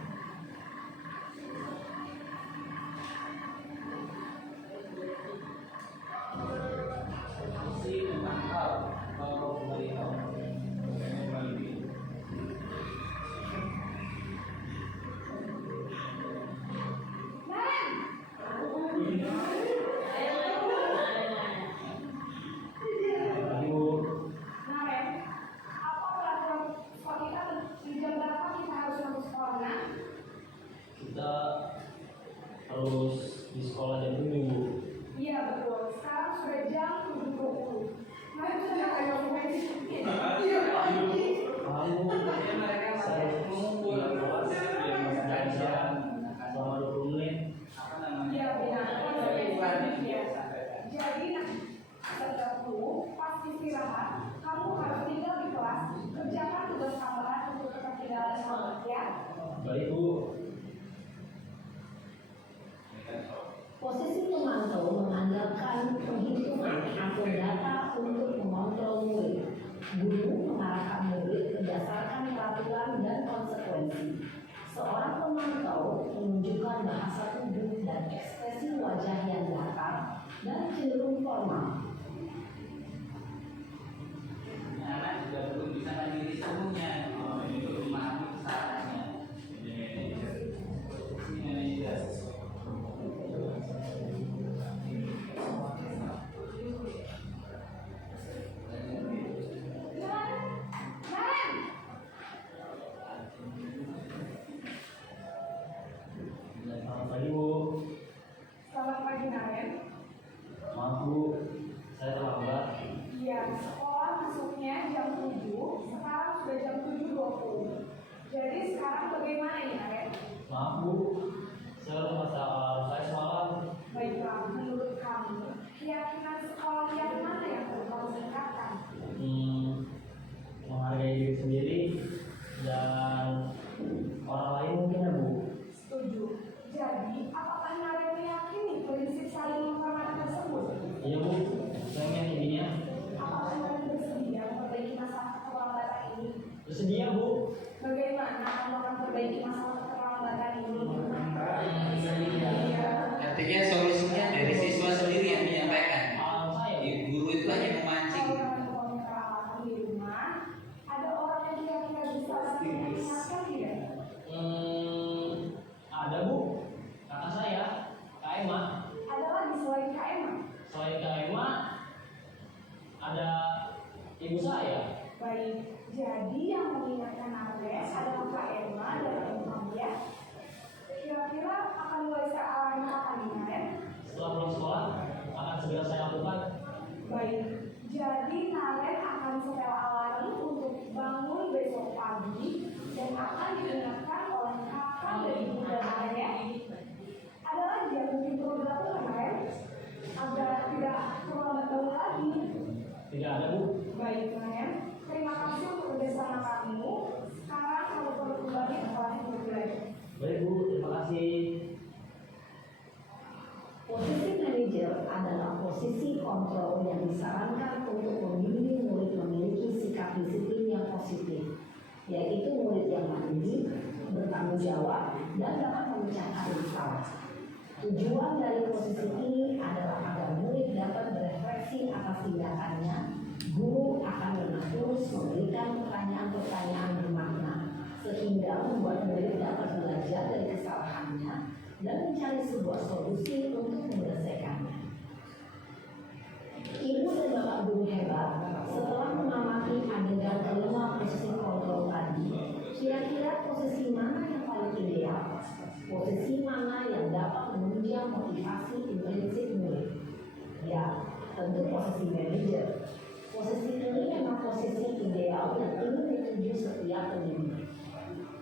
Naren, apa peraturan sekolah kita di jam berapa kita harus masuk sekolah? Nah? Kita harus di sekolah jam 7 Bu. Iya betul, sekarang sudah jam 7.20. Mari kita ayo mulai. Iya pagi. Kamu, saya pulang kelas jam jam selama 20 menit. Iya benar. Jadi setelah itu pas istirahat, kamu harus tinggal di kelas, kerjakan tugas tambahan untuk tetap tinggal di sekolah ya. Baik Bu. Posisi konsekuensi. Seorang pemantau menunjukkan bahasa tubuh dan ekspresi wajah yang datar dan cenderung formal. Anak juga belum bisa mandiri sepenuhnya, ini belum memahami kesalahannya. Selamat pagi Bu. Selamat pagi Naren. Maaf Bu, saya terlambat. Iya, sekolah masuknya jam 7, sekarang sudah jam 7.20. Jadi sekarang bagaimana ini Naren? Maaf Bu, saya lupa masalah saya semalam. Baiklah, menurut kamu, keyakinan sekolah yang mana yang perlu kamu tingkatkan? Menghargai diri sendiri dan orang lain mungkin ya Bu. Setuju. Jadi, apakah Naren meyakini prinsip saling menghormati tersebut? Iya Bu, saya ingin intinya. Apakah Naren bersedia memperbaiki masalah keterlambatan ini? Bersedia Bu. Bagaimana kamu akan memperbaiki masalah keterlambatan ini? Artinya solusinya dari siswa sendiri yang menyampaikan. Saya Guru itu hanya memancing. Di rumah, ada orang yang kira-kira bisa mengingatkan tidak? Ada Bu, kakak saya, Kak Emma. Ada lagi selain Kak Emma? Selain Kak Emma, ada ibu saya. Baik, jadi yang mengingatkan Nares adalah Kak Emma dan Ibu Maria. Kira-kira akan mulai searah kapan nih Naren? Setelah pulang sekolah, akan segera saya lakukan. Baik, jadi Naren akan setel alarm untuk bangun besok pagi dan akan diingatkan oleh kakak dan ibu dan ayah. Ada lagi yang mungkin perlu dilakukan Naren agar tidak terlambat bangun lagi. Tidak ada Bu. Baik Naren, terima kasih untuk kerjasama kamu. Sekarang kamu perlu kembali ke kelas yang belajar. Baik Bu, terima kasih. Posisi manajer adalah posisi kontrol yang disarankan untuk membimbing murid memiliki sikap disiplin yang positif, yaitu murid yang mandiri, bertanggung jawab, dan dapat memecahkan masalah. Tujuan dari posisi ini adalah agar murid dapat berefleksi atas tindakannya. Guru akan dengan terus memberikan pertanyaan-pertanyaan bermakna, sehingga membuat murid dapat belajar dari kesalahannya dan mencari sebuah solusi untuk menyelesaikannya. Ibu dan bapak guru hebat, setelah mengamati adegan kelima posisi kontrol tadi, kira-kira posisi mana yang paling ideal? Posisi mana yang dapat menunjang motivasi intrinsik murid? Ya, tentu posisi manajer. Posisi ini memang posisi ideal yang ingin dituju setiap pendidik.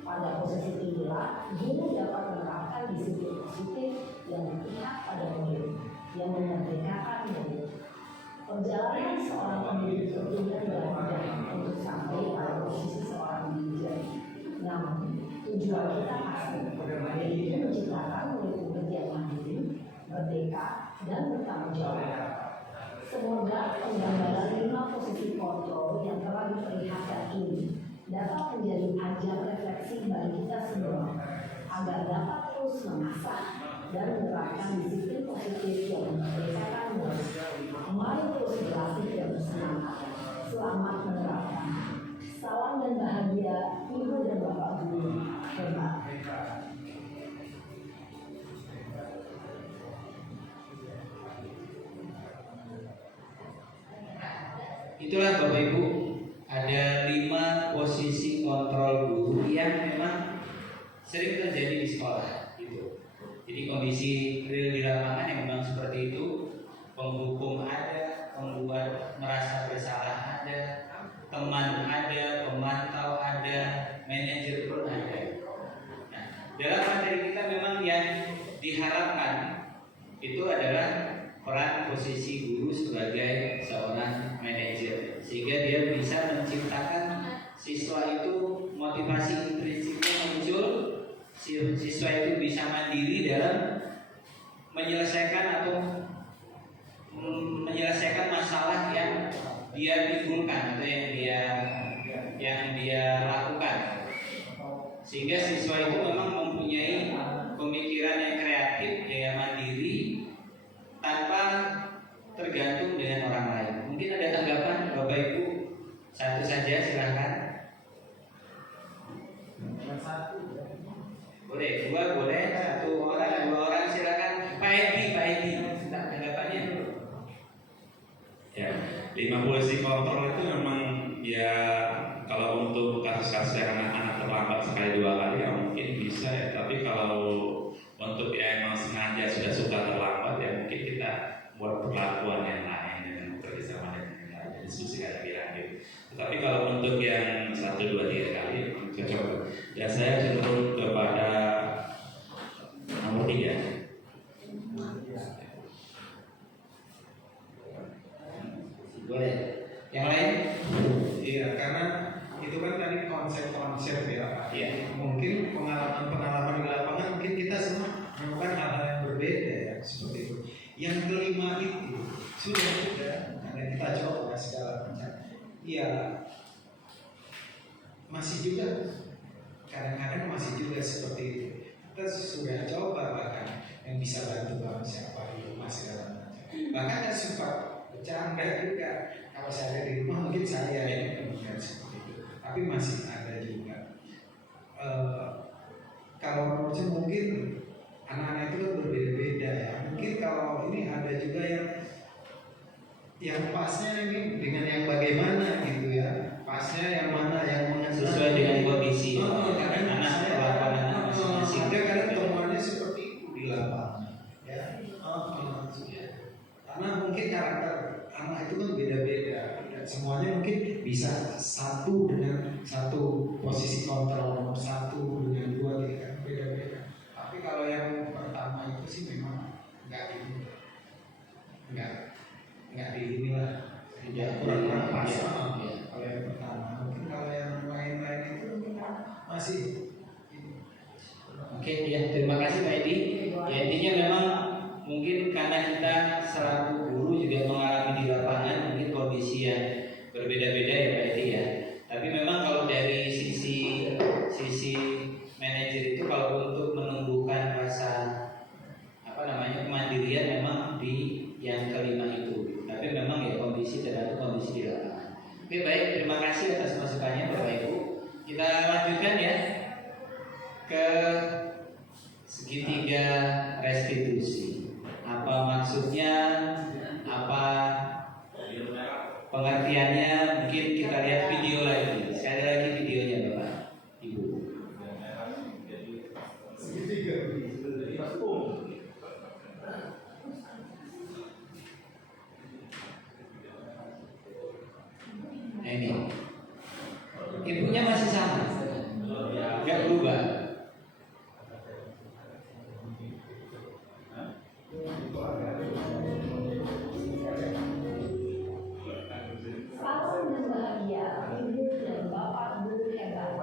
Pada posisi inilah, guru dapat menerapkan disiplin positif yang berpihak pada murid, yang memerdekakan murid. Perjalanan seorang pendidik tentunya tidak mudah untuk sampai pada posisi seorang manajer. Namun, tujuan kita pasti, yaitu menciptakan murid-murid yang mandiri, merdeka, dan bertanggung jawab. Semoga penggambaran 5 posisi kontrol yang telah diperlihatkan ini dapat menjadi ajang refleksi bagi kita semua agar dapat terus mengasah dan menerapkan disiplin positif yang memerdekakan murid. Mari terus berlatih dan bersemangat. Selamat menerapkan. Salam dan bahagia Ibu dan Bapak Guru hebat. Itulah Bapak Ibu, ada 5 posisi kontrol guru yang memang sering terjadi di sekolah gitu. Jadi kondisi real di lapangan yang memang seperti itu, penghukum ada, pembuat merasa bersalah ada, teman ada, pemantau ada, manajer pun ada. Nah, dalam materi kita memang yang diharapkan itu adalah peran posisi guru sebagai seorang manajer, sehingga dia bisa menciptakan siswa itu motivasi intrinsiknya muncul, siswa itu bisa mandiri dalam menyelesaikan atau menyelesaikan masalah yang dia timbulkan atau yang dia lakukan. Sehingga siswa itu memang mempunyai pemikiran yang kreatif, yang mandiri, tanpa tergantung dengan orang lain. Mungkin ada tanggapan Bapak Ibu? Satu saja silahkan. Boleh, dua boleh, satu orang, dua orang silakan. Pak Edi, tanggapannya dulu. Ya, 5 polisi kontrol itu memang ya kalau untuk kasus-kasus yang anak-anak terlambat sekali 2 kali ya mungkin bisa ya. Tapi kalau untuk yang emang sengaja suka terlambat ya mungkin kita buat perlakuan yang lain dengan kerjasama dengan yang lain, diskusi lebih lanjut. Tapi kalau untuk yang 1, 2, 3 kali cocok. Ya saya cenderung kepada nomor 3. Boleh. Yang lain? Iya, karena itu kan tadi konsep-konsep ya Pak. Iya. Mungkin pengalaman di lapangan mungkin kita semua menemukan hal-hal yang berbeda ya seperti itu. Yang kelima itu sudah karena kita coba segala macam. Iya, masih juga kadang-kadang masih juga seperti itu. Kita sudah coba bahkan yang bisa bantu bang siapa di rumah segala macam. Bahkan yang suka bercanda juga. Kalau saya ada di rumah mungkin saya yang melihat seperti itu. Tapi masih ada juga. Kalau menurut saya mungkin anak-anak itu kan berbeda-beda ya. Mungkin kalau ini ada juga yang pasnya ini dengan yang bagaimana gitu ya. Pasnya yang mana yang mengenal Sesuai dengan kondisi. Kadang Anak saya kelakuan anak masing-masing. ada kadang temuannya seperti itu di lapangan ya. Karena mungkin karakter anak itu kan beda-beda dan semuanya mungkin bisa satu dengan satu posisi kontrol nomor 1 dengan 2 3 kan beda-beda. Tapi kalau yang pertama itu sih memang nggak di inilah tidak kurang pas. Kalau yang pertama mungkin kalau yang lain-lain itu masih. Oke, ya terima kasih Pak Edi. Ya intinya memang mungkin karena kita selaku guru juga mengalami di lapangan mungkin kondisi yang berbeda-beda ya Pak Edi ya. Tapi memang kalau dari sisi manajer itu kalau untuk menumbuhkan rasa kemandirian memang di yang kelima itu. Tapi memang ya kondisi tergantung kondisi di lapangan. Oke baik, terima kasih atas masukannya Bapak Ibu. Kita lanjutkan ya ke segitiga restitusi. Apa maksudnya? Apa pengertiannya? Mungkin kita lihat video lagi. Sekali lagi videonya Bapak Ibu. Nah ini ibunya masih sama, nggak berubah. Salam dan bahagia ibu dan bapak guru hebat.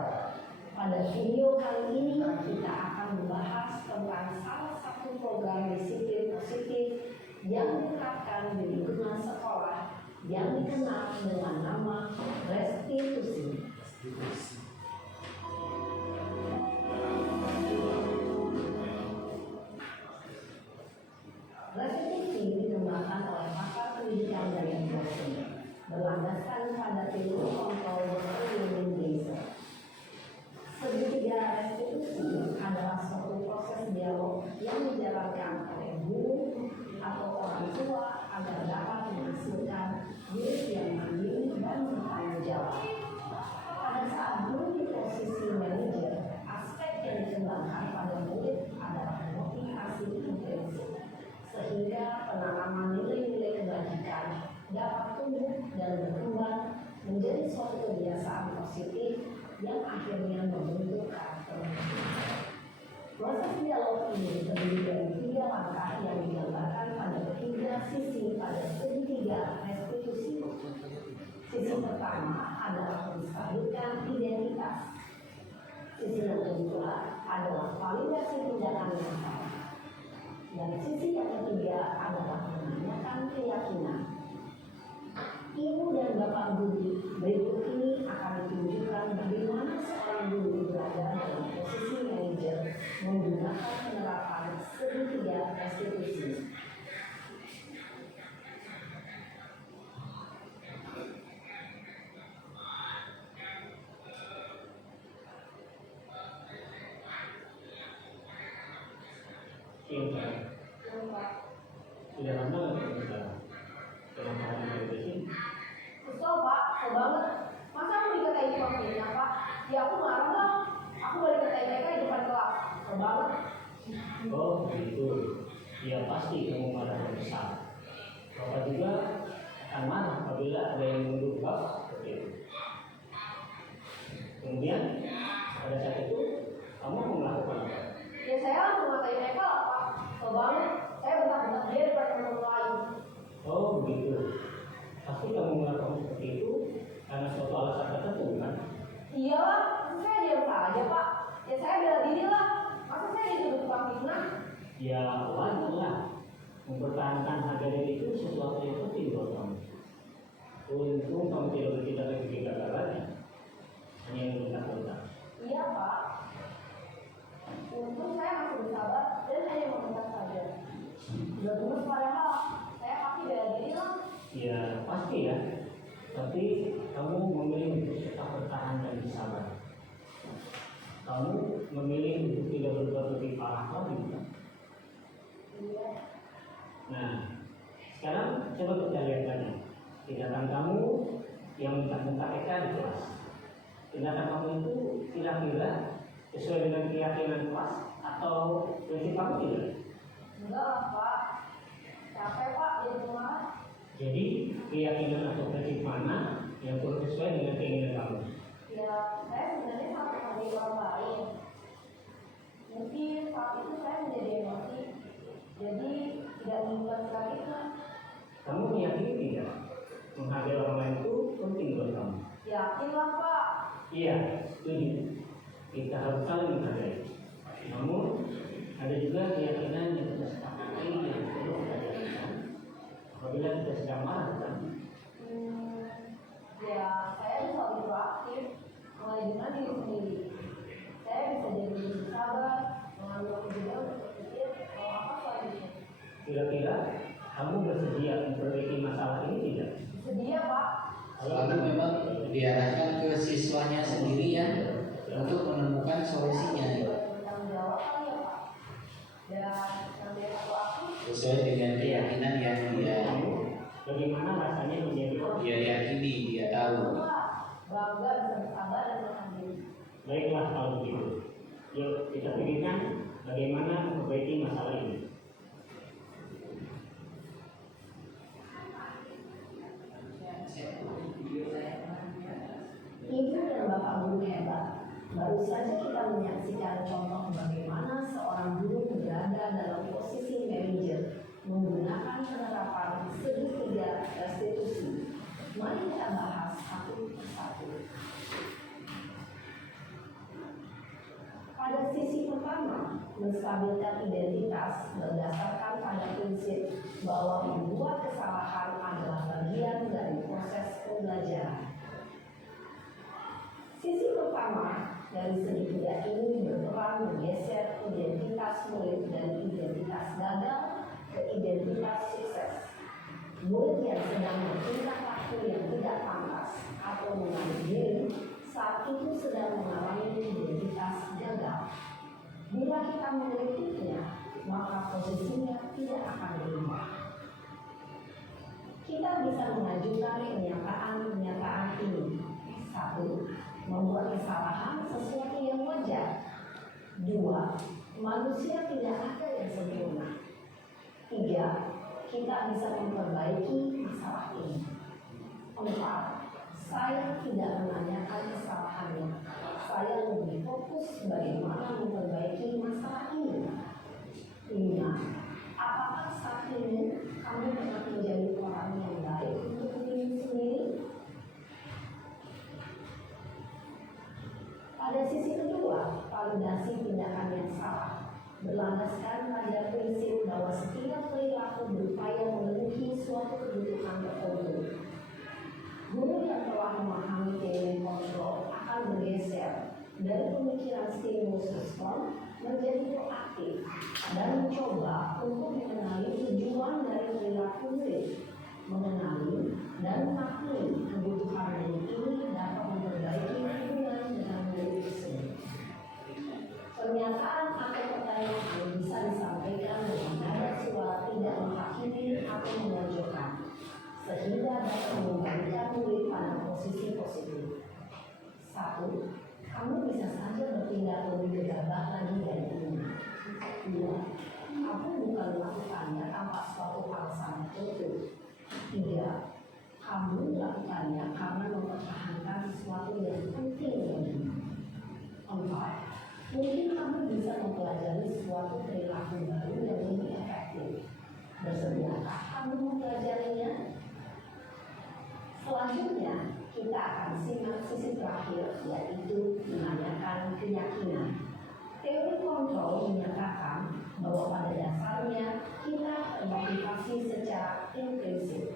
Pada video kali ini kita akan membahas tentang salah satu program disiplin positif yang diterapkan di lingkungan sekolah yang dikenal dengan nama restitusi. Restitusi dikembangkan oleh pakar pendidikan dan edukasi berlandaskan pada teori kontrol berkelindahan. Segitiga restitusi adalah suatu proses dialog yang dijalankan oleh guru atau orang tua agar dapat menghasilkan diri yang mandiri dan bertanggung jawab. Pada saat guru di posisi manajer, aspek yang dikembangkan pada murid adalah motivasi intensif, sehingga penanaman nilai-nilai kebajikan dapat tumbuh dan berkembang menjadi suatu kebiasaan positif yang akhirnya membentuk karakter. Proses dialog ini terdiri dari 3 langkah yang digambarkan pada 3 sisi pada segitiga restitusi. Sisi pertama adalah menstabilkan identitas. Sisi yang kedua adalah validasi tindakan yang salah. Dan sisi yang ketiga adalah menanyakan keyakinan. Ibu dan bapak guru berikut ini akan ditunjukkan bagaimana seorang guru belajar dalam Iya, sudah lama nggak kita kenapa hari beresin? Kesel Pak, kesel banget. Masa aku dikatain tukang minyak Pak? Ya aku marah dong. Aku balik ke TK di depan kelas. Kesel banget. Oh begitu. Ya pasti kamu marah yang besar. Bapak juga akan marah apabila ada yang menuduh Bapak seperti itu. Kemudian pada saat itu kamu mau melakukan apa? Ya saya langsung ngatain mereka lah Pak. Kesel banget. Saya bentak-bentak dia depan teman-teman lain. Oh begitu. Pasti kamu melakukan seperti itu karena suatu alasan tertentu kan? Iya lah, masa saya diam saja Pak. Ya saya bela diri lah. Masa saya dituduh tukang fitnah? Ya wajar lah. Mempertahankan harga diri itu sesuatu yang penting buat kamu. Untung kamu tidak berkita lagi kegagalannya, hanya yang bentak-bentak. Iya Pak. Untung saya masih bersabar dan hanya meminta saja. Udah gemes padahal saya pasti bela diri lah. Ya pasti ya. Tapi kamu memilih untuk tetap bertahan dan bersabar. Kamu memilih untuk tidak berbuat lebih parah lagi kan? Iya. Nah, sekarang coba kita lihat tadi tindakan kamu yang bentak-bentak Eka di kelas. Tindakan kamu itu kira-kira sesuai dengan keyakinan kelas atau prinsip kamu tidak? Enggak lah Pak. Capek Pak jadi marah. Jadi keyakinan atau prinsip mana yang kurang sesuai dengan keinginan kamu? Ya saya sebenarnya sampai menghargai orang lain. Mungkin saat itu saya menjadi emosi. Jadi tidak mengingat lagi kan. Kamu meyakini tidak menghargai orang lain itu penting buat kamu? Yakin lah Pak. Iya, setuju. Kita harus saling menghargai. Namun ada juga keyakinan yang kita sepakati yang perlu kita jalankan apabila kita sedang marah kan? Ya saya bisa lebih proaktif mengajukan diri sendiri. Saya bisa jadi lebih sabar, mengambil kebijakan untuk berpikir mau apa selanjutnya. Kira-kira kamu bersedia memperbaiki masalah ini tidak? Sedia Pak. Lalu memang diarahkan ke siswanya sendiri ya untuk menemukan solusinya Tanggung jawab kali ya Pak. Dan sambil aku sesuai dengan keyakinan yang Kamu bagaimana rasanya menjadi orang? dia yakini, dia tahu. bangga bisa bersabar dan menahan diri. Baiklah kalau begitu. Yuk kita pikirkan bagaimana memperbaiki masalah ini. Ibu dan Bapak guru hebat. Baru saja kita menyaksikan contoh bagaimana seorang guru berada dalam posisi manajer menggunakan penerapan segitiga restitusi. Mari kita bahas satu persatu. Pada sisi pertama, menstabilkan identitas berdasarkan pada prinsip bahwa membuat kesalahan adalah bagian dari proses pembelajaran. Sisi pertama dari segitiga ini berperan menggeser identitas murid dari identitas gagal ke identitas sukses. Murid yang sedang bertingkah laku yang tidak pantas atau menarik diri saat itu sedang mengalami identitas gagal. Bila kita mengkritiknya, maka posisinya tidak akan berubah. Kita bisa mengajukan pernyataan ini. 1. Membuat kesalahan sesuatu yang wajar. 2. Manusia tidak ada yang sempurna. 3. Kita bisa memperbaiki masalah ini. 4. Saya tidak menanyakan kesalahannya. Saya lebih fokus bagaimana memperbaiki masalah ini. 5. Apakah saat ini kamu pernah menjadi orang yang baik untuk diri sendiri? Pada sisi kedua, validasi tindakan yang salah berlandaskan pada prinsip bahwa setiap perilaku berupaya memenuhi suatu kebutuhan tertentu. Guru yang telah memahami teori kontrol akan bergeser dari pemikiran stimulus respon menjadi proaktif dan mencoba untuk mengenali tujuan dari perilaku murid, mengenali dan mengakhiri kebutuhan murid ini dapat memperbaiki hubungan dengan murid tersebut. Pernyataan atau pertanyaan bisa disampaikan sehingga dapat memberikan murid pada posisi positif. 1. Kamu bisa saja bertindak lebih gegabah lagi dari ini. 2. Kamu bukan melakukannya tanpa suatu alasan tertentu. 3. Kamu melakukannya karena mempertahankan sesuatu yang penting bagimu. 4. Mungkin kamu bisa mempelajari suatu perilaku baru yang lebih efektif. Bersediakah kamu mempelajarinya? Selanjutnya, kita akan simak sisi terakhir, yaitu menanyakan keyakinan. Teori kontrol menyatakan bahwa pada dasarnya kita termotivasi secara implisit.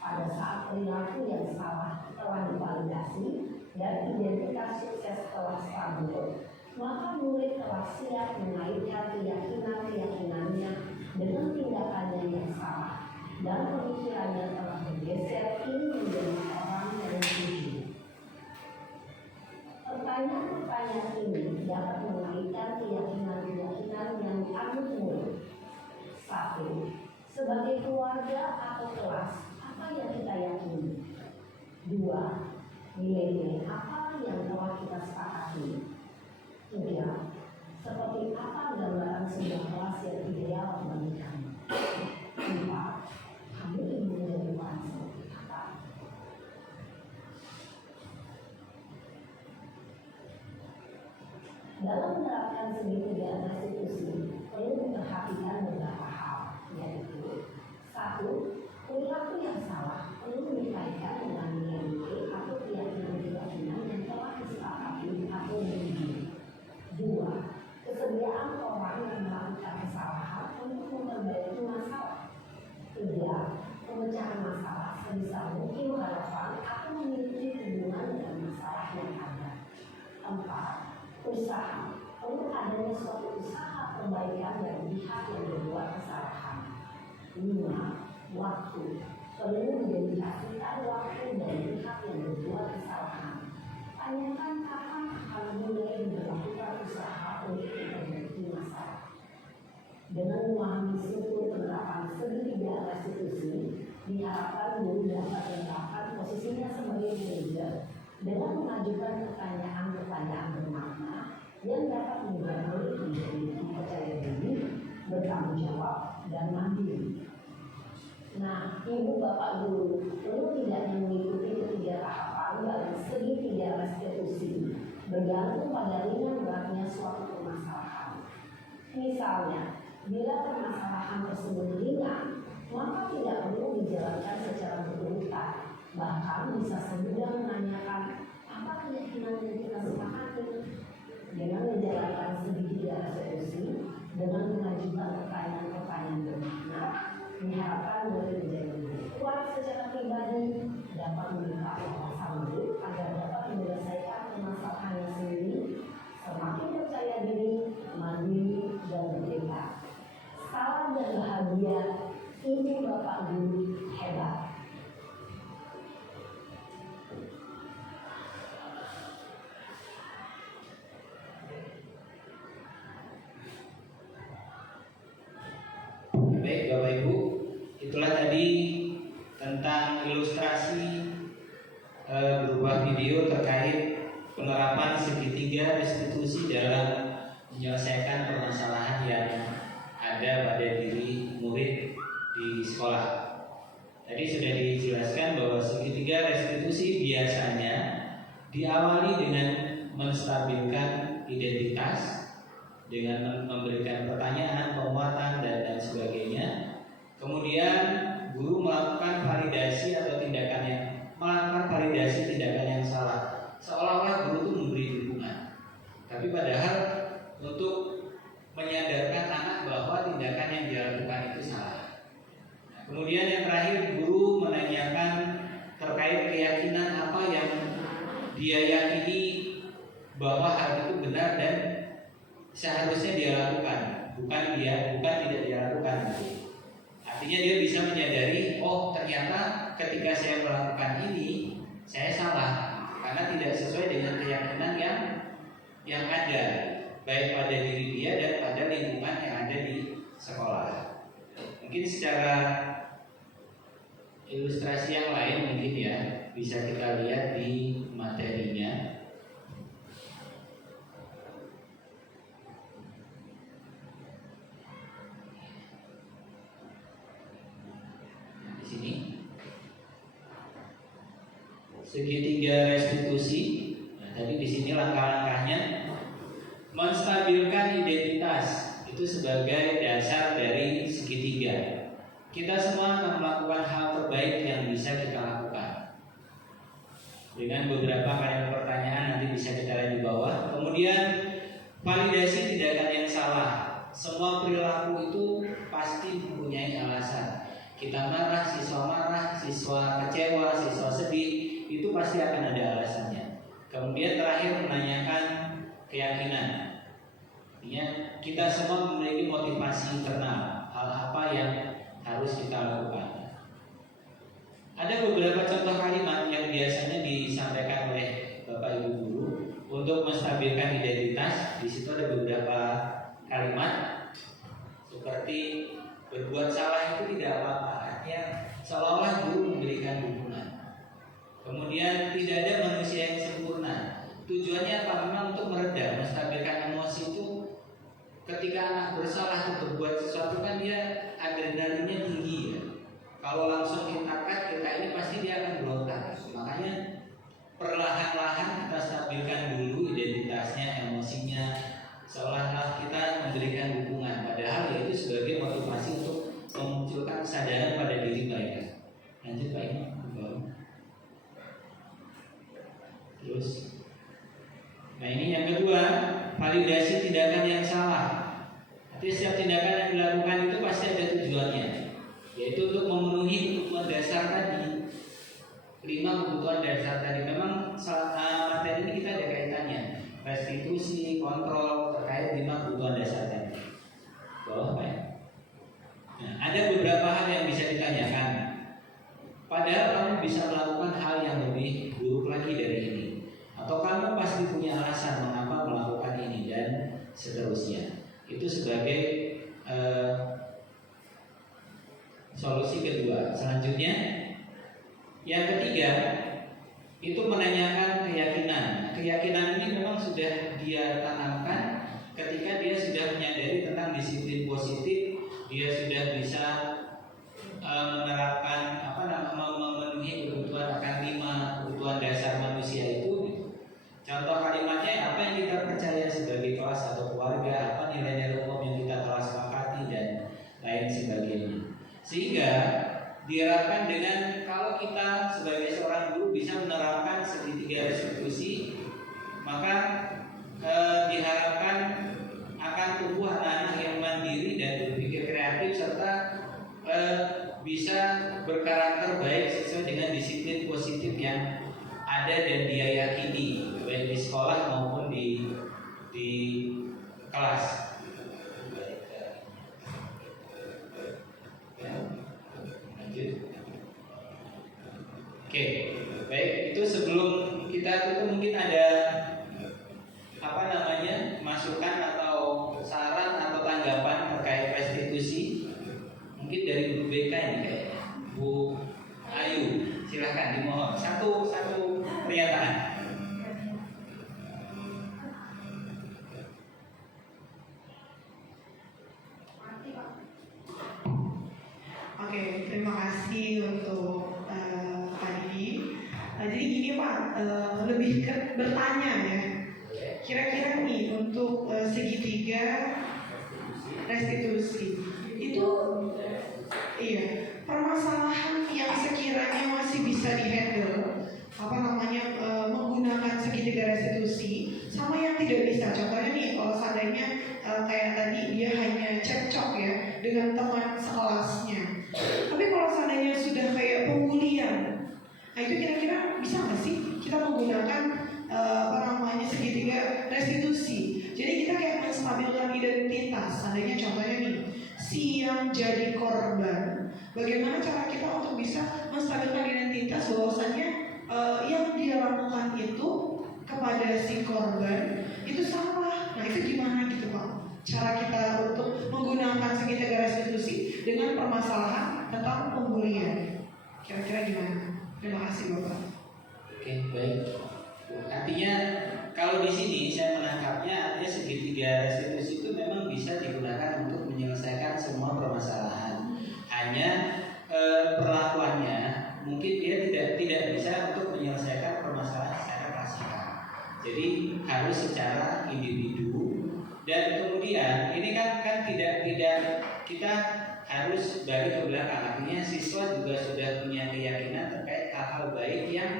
Pada saat perilaku yang salah telah divalidasi dan identitas sukses telah stabil, maka murid telah siap mengaitkan keyakinan-keyakinannya dengan tindakannya yang salah, dan pemikirannya telah bergeser ini menjadi orang yang jujur. Pertanyaan-pertanyaan ini dapat mengaitkan keyakinan-keyakinan yang dianut murid. 1. Sebagai keluarga atau kelas, apa yang kita yakini? 2. Nilai-nilai apa yang telah kita sepakati? 3. Seperti apa gambaran sebuah kelas yang ideal bagi kamu? 4. Kamu ingin menjadi orang seperti apa? Dalam menerapkan segitiga restitusi, perlu memperhatikan beberapa hal, yaitu 1. Perilaku yang salah perlu dikaitkan dengan nilai-nilai atau keyakinan-keyakinan yang telah disepakati atau diuji. 2. Kesediaan orang yang melakukan kesalahan untuk memperbaiki masalah. 3. Pemecahan masalah sebisa mungkin relevan atau memiliki hubungan dengan masalah yang ada. 4. Usaha perlu adanya suatu usaha perbaikan dari pihak yang berbuat kesalahan. 5. Waktu perlu mendedikasikan waktu dari pihak yang berbuat kesalahan. Tanyakan kapan akan mulai dilakukan usaha untuk memperbaiki masalah. Dengan memahami struktur penerapan segitiga restitusi, diharapkan guru dapat menerapkan posisinya sebagai manajer dengan mengajukan pertanyaan-pertanyaan bermakna yang dapat membuat murid menjadi lebih percaya diri, bertanggung jawab, dan mandiri. Nah, ibu bapak guru perlu tidaknya mengikuti ketiga tahapan dalam segitiga restitusi, bergantung pada ringan beratnya suatu permasalahan. Misalnya, bila permasalahan tersebut ringan, maka tidak perlu dijalankan secara berurutan. Bahkan bisa semudah menanyakan apa keyakinan yang kita sepakati. Dengan menjalankan segitiga restitusi, dengan mengajukan pertanyaan-pertanyaan bermakna, diharapkan murid menjadi lebih kuat secara pribadi, dapat membuka wawasan murid agar dapat menyelesaikan permasalahannya sendiri, semakin percaya diri, mandiri, dan merdeka. Salam dan bahagia, ibu bapak guru hebat. Baik Bapak Ibu, itulah tadi tentang ilustrasi berupa video terkait penerapan segitiga restitusi dalam menyelesaikan permasalahan yang ada pada diri murid di sekolah. Tadi sudah dijelaskan bahwa segitiga restitusi biasanya diawali dengan menstabilkan identitas, dengan memberikan pertanyaan, penguatan, dan sebagainya. Kemudian guru melakukan validasi atau melakukan validasi tindakan yang salah, seolah-olah guru itu memberi dukungan. Tapi padahal untuk menyadarkan anak bahwa tindakan yang dilakukan itu salah. Kemudian yang terakhir, guru menanyakan terkait keyakinan apa yang dia yakini bahwa hal itu benar dan seharusnya dia lakukan, bukan tidak dia lakukan. Artinya dia bisa menyadari, oh ternyata ketika saya melakukan ini saya salah karena tidak sesuai dengan keyakinan yang ada, baik pada diri dia dan pada lingkungan yang ada di sekolah. Mungkin secara ilustrasi yang lain mungkin ya bisa kita lihat di materinya. Di sini segitiga restitusi. Nah, tadi di sini langkah-langkahnya menstabilkan identitas itu sebagai dasar dari segitiga. Kita semua akan melakukan hal terbaik yang bisa kita lakukan. Dengan beberapa kalimat pertanyaan nanti bisa kita lihat di bawah. Kemudian validasi tindakan yang salah. Semua perilaku itu pasti mempunyai alasan. Kita marah, siswa kecewa, siswa sedih, itu pasti akan ada alasannya. Kemudian terakhir menanyakan keyakinan. Artinya kita semua memiliki motivasi internal. Hal apa yang harus kita lakukan. Ada beberapa contoh kalimat yang biasanya disampaikan oleh Bapak Ibu guru untuk menstabilkan identitas. Di situ ada beberapa kalimat seperti berbuat salah itu tidak apa-apa. Artinya seolah-olah guru memberikan dukungan. Kemudian tidak ada manusia yang sempurna. Tujuannya apa? Memang untuk meredam, menstabilkan emosi itu. Ketika anak bersalah untuk berbuat sesuatu kan dia adrenalinnya tinggi ya. Kalau langsung kita cut, kita ini pasti dia akan berontak. Makanya perlahan-lahan kita stabilkan dulu identitasnya, emosinya, seolah-olah kita memberikan dukungan. Padahal ya itu sebagai motivasi untuk memunculkan kesadaran pada diri mereka. Lanjut Pak ini. Terus, nah ini yang kedua, validasi tindakan yang salah. Artinya setiap tindakan yang dilakukan itu pasti ada tujuannya, yaitu untuk memenuhi kebutuhan dasar tadi. 5 kebutuhan dasar tadi. Memang materi ini kita ada kaitannya. Restitusi, kontrol terkait 5 kebutuhan dasar tadi. Bawah Pak ya. Nah, ada beberapa hal yang bisa ditanyakan. Padahal kamu bisa melakukan hal yang lebih buruk lagi dari ini. Atau kamu pasti punya alasan mengapa melakukan ini dan seterusnya. Itu sebagai solusi kedua. Selanjutnya, yang ketiga itu menanyakan keyakinan. Keyakinan ini memang sudah dia tanamkan ketika dia sudah menyadari tentang disiplin positif. Dia sudah bisa menerapkan memenuhi kebutuhan akan 5 kebutuhan dasar manusia itu. Contoh kalimatnya apa yang kita percaya sebagai kelas atau keluarga, apa nilai-nilai umum yang kita telah sepakati dan lain sebagainya. Sehingga diharapkan dengan kalau kita sebagai seorang guru bisa menerapkan segitiga restitusi, maka diharapkan akan tumbuh anak-anak yang mandiri dan berpikir kreatif serta bisa berkarakter baik sesuai dengan disiplin positif yang ada dan dia yakini baik di sekolah maupun di kelas. Lanjut. Oke, baik, itu sebelum kita tutup mungkin ada masukan atau saran atau tanggapan terkait restitusi. Mungkin dari Bu BK ini kayaknya. Bu Ayu, silahkan dimohon satu pernyataan. Oke, terima kasih untuk Pak Didi. Jadi gini Pak, lebih ke bertanya ya. Kira-kira nih untuk segitiga restitusi itu, iya, permasalahan yang sekiranya masih bisa dihandle, menggunakan segitiga restitusi, sama yang tidak bisa. Contohnya nih, kalau seandainya kayak tadi dia hanya cekcok ya dengan teman sekelasnya. Tapi kalau seandainya sudah kayak pembulian, nah itu kira-kira bisa nggak sih kita menggunakan segitiga restitusi? Jadi kita kayak menstabilkan identitas. Seandainya contohnya nih, si yang jadi korban, bagaimana cara kita untuk bisa menstabilkan identitas bahwasannya yang dia lakukan itu kepada si korban itu salah. Nah itu gimana gitu Pak? Cara kita untuk menggunakan segitiga restitusi dengan permasalahan tentang pembulian. Kira-kira gimana? Terima kasih Bapak. Oke, baik. Artinya kalau di sini saya menangkapnya artinya segitiga restitusi itu memang bisa digunakan untuk menyelesaikan semua permasalahan. Hanya perlakuannya mungkin dia tidak bisa untuk menyelesaikan permasalahan secara klasikal. Jadi harus secara individu dan kemudian ini kan tidak kita harus balik ke belakang. Artinya siswa juga sudah punya keyakinan terkait hal-hal baik yang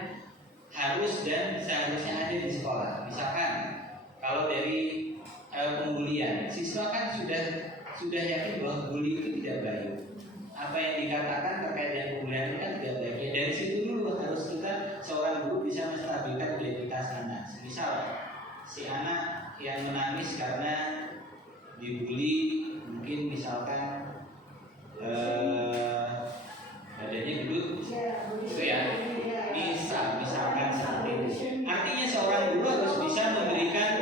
harus dan seharusnya ada di sekolah. Misalkan kalau dari pembulian, siswa kan sudah yakin bahwa bully itu tidak baik. Apa yang dikatakan terkait dengan pembulian itu kan tidak baik. Ya, dari situ dulu harus kita seorang guru bisa menstabilkan identitas anak. Misal si anak yang menangis karena dibully, mungkin misalkan badannya gendut, gitu ya. Misalkan seperti itu. Artinya seorang guru harus bisa memberikan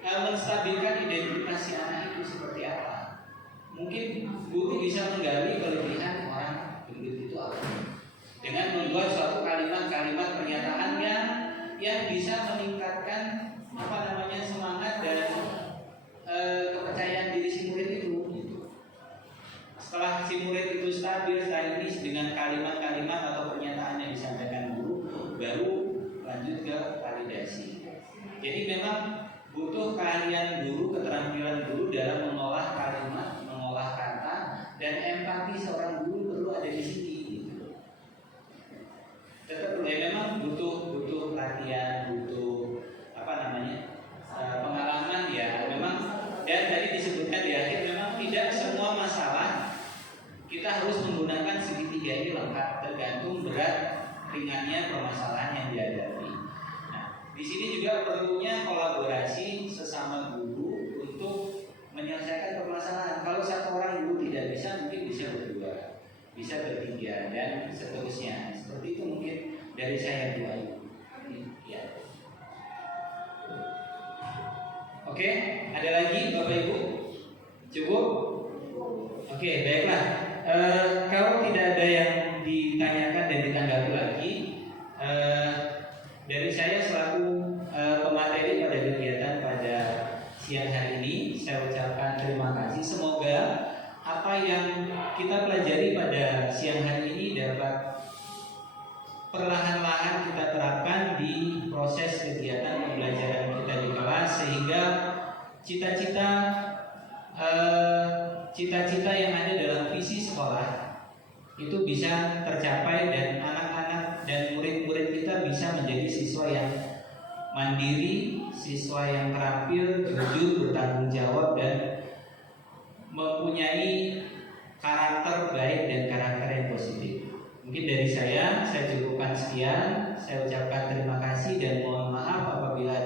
menstabilkan identitas si anak itu seperti apa. Mungkin guru bisa menggali kelebihan orang gendut itu apa dengan membuat suatu kalimat-kalimat pernyataan yang bisa meningkatkan semangat dan kepercayaan diri si murid itu. Setelah si murid itu stabil, setelah ini dengan kalimat-kalimat atau pernyataan yang disampaikan guru, baru lanjut ke validasi. Jadi memang butuh keahlian guru, keterampilan guru dalam mengolah kalimat, mengolah kata, dan empati seorang guru perlu ada di sini. Tetap memang butuh latihan, butuh pengalaman ya. Memang dan tadi disebutkan di akhir memang tidak semua masalah kita harus menggunakan segitiga ini lengkap, tergantung berat ringannya permasalahan yang dihadapi. Nah, di sini juga perlunya kolaborasi sesama guru untuk menyelesaikan permasalahan. Kalau satu orang guru tidak bisa, mungkin bisa berdua, bisa bertiga dan seterusnya. Seperti itu mungkin dari saya dua itu. Ya. Oke, ada lagi Bapak Ibu? Cukup? Oke, baiklah. Kalau tidak ada yang ditanyakan dan ditanggapi lagi, dari saya selaku pemateri pada kegiatan pada siang hari ini, saya ucapkan terima kasih. Semoga apa yang kita pelajari pada siang hari ini dapat perlahan-lahan kita terapkan di proses kegiatan pembelajaran kita di kelas, sehingga cita-cita yang ada dalam visi sekolah itu bisa tercapai dan anak-anak dan murid-murid kita bisa menjadi siswa yang mandiri, siswa yang terampil, jujur, bertanggung jawab dan mempunyai karakter baik dan karakter yang positif. Mungkin dari saya cukupkan sekian. Saya ucapkan terima kasih dan mohon maaf apabila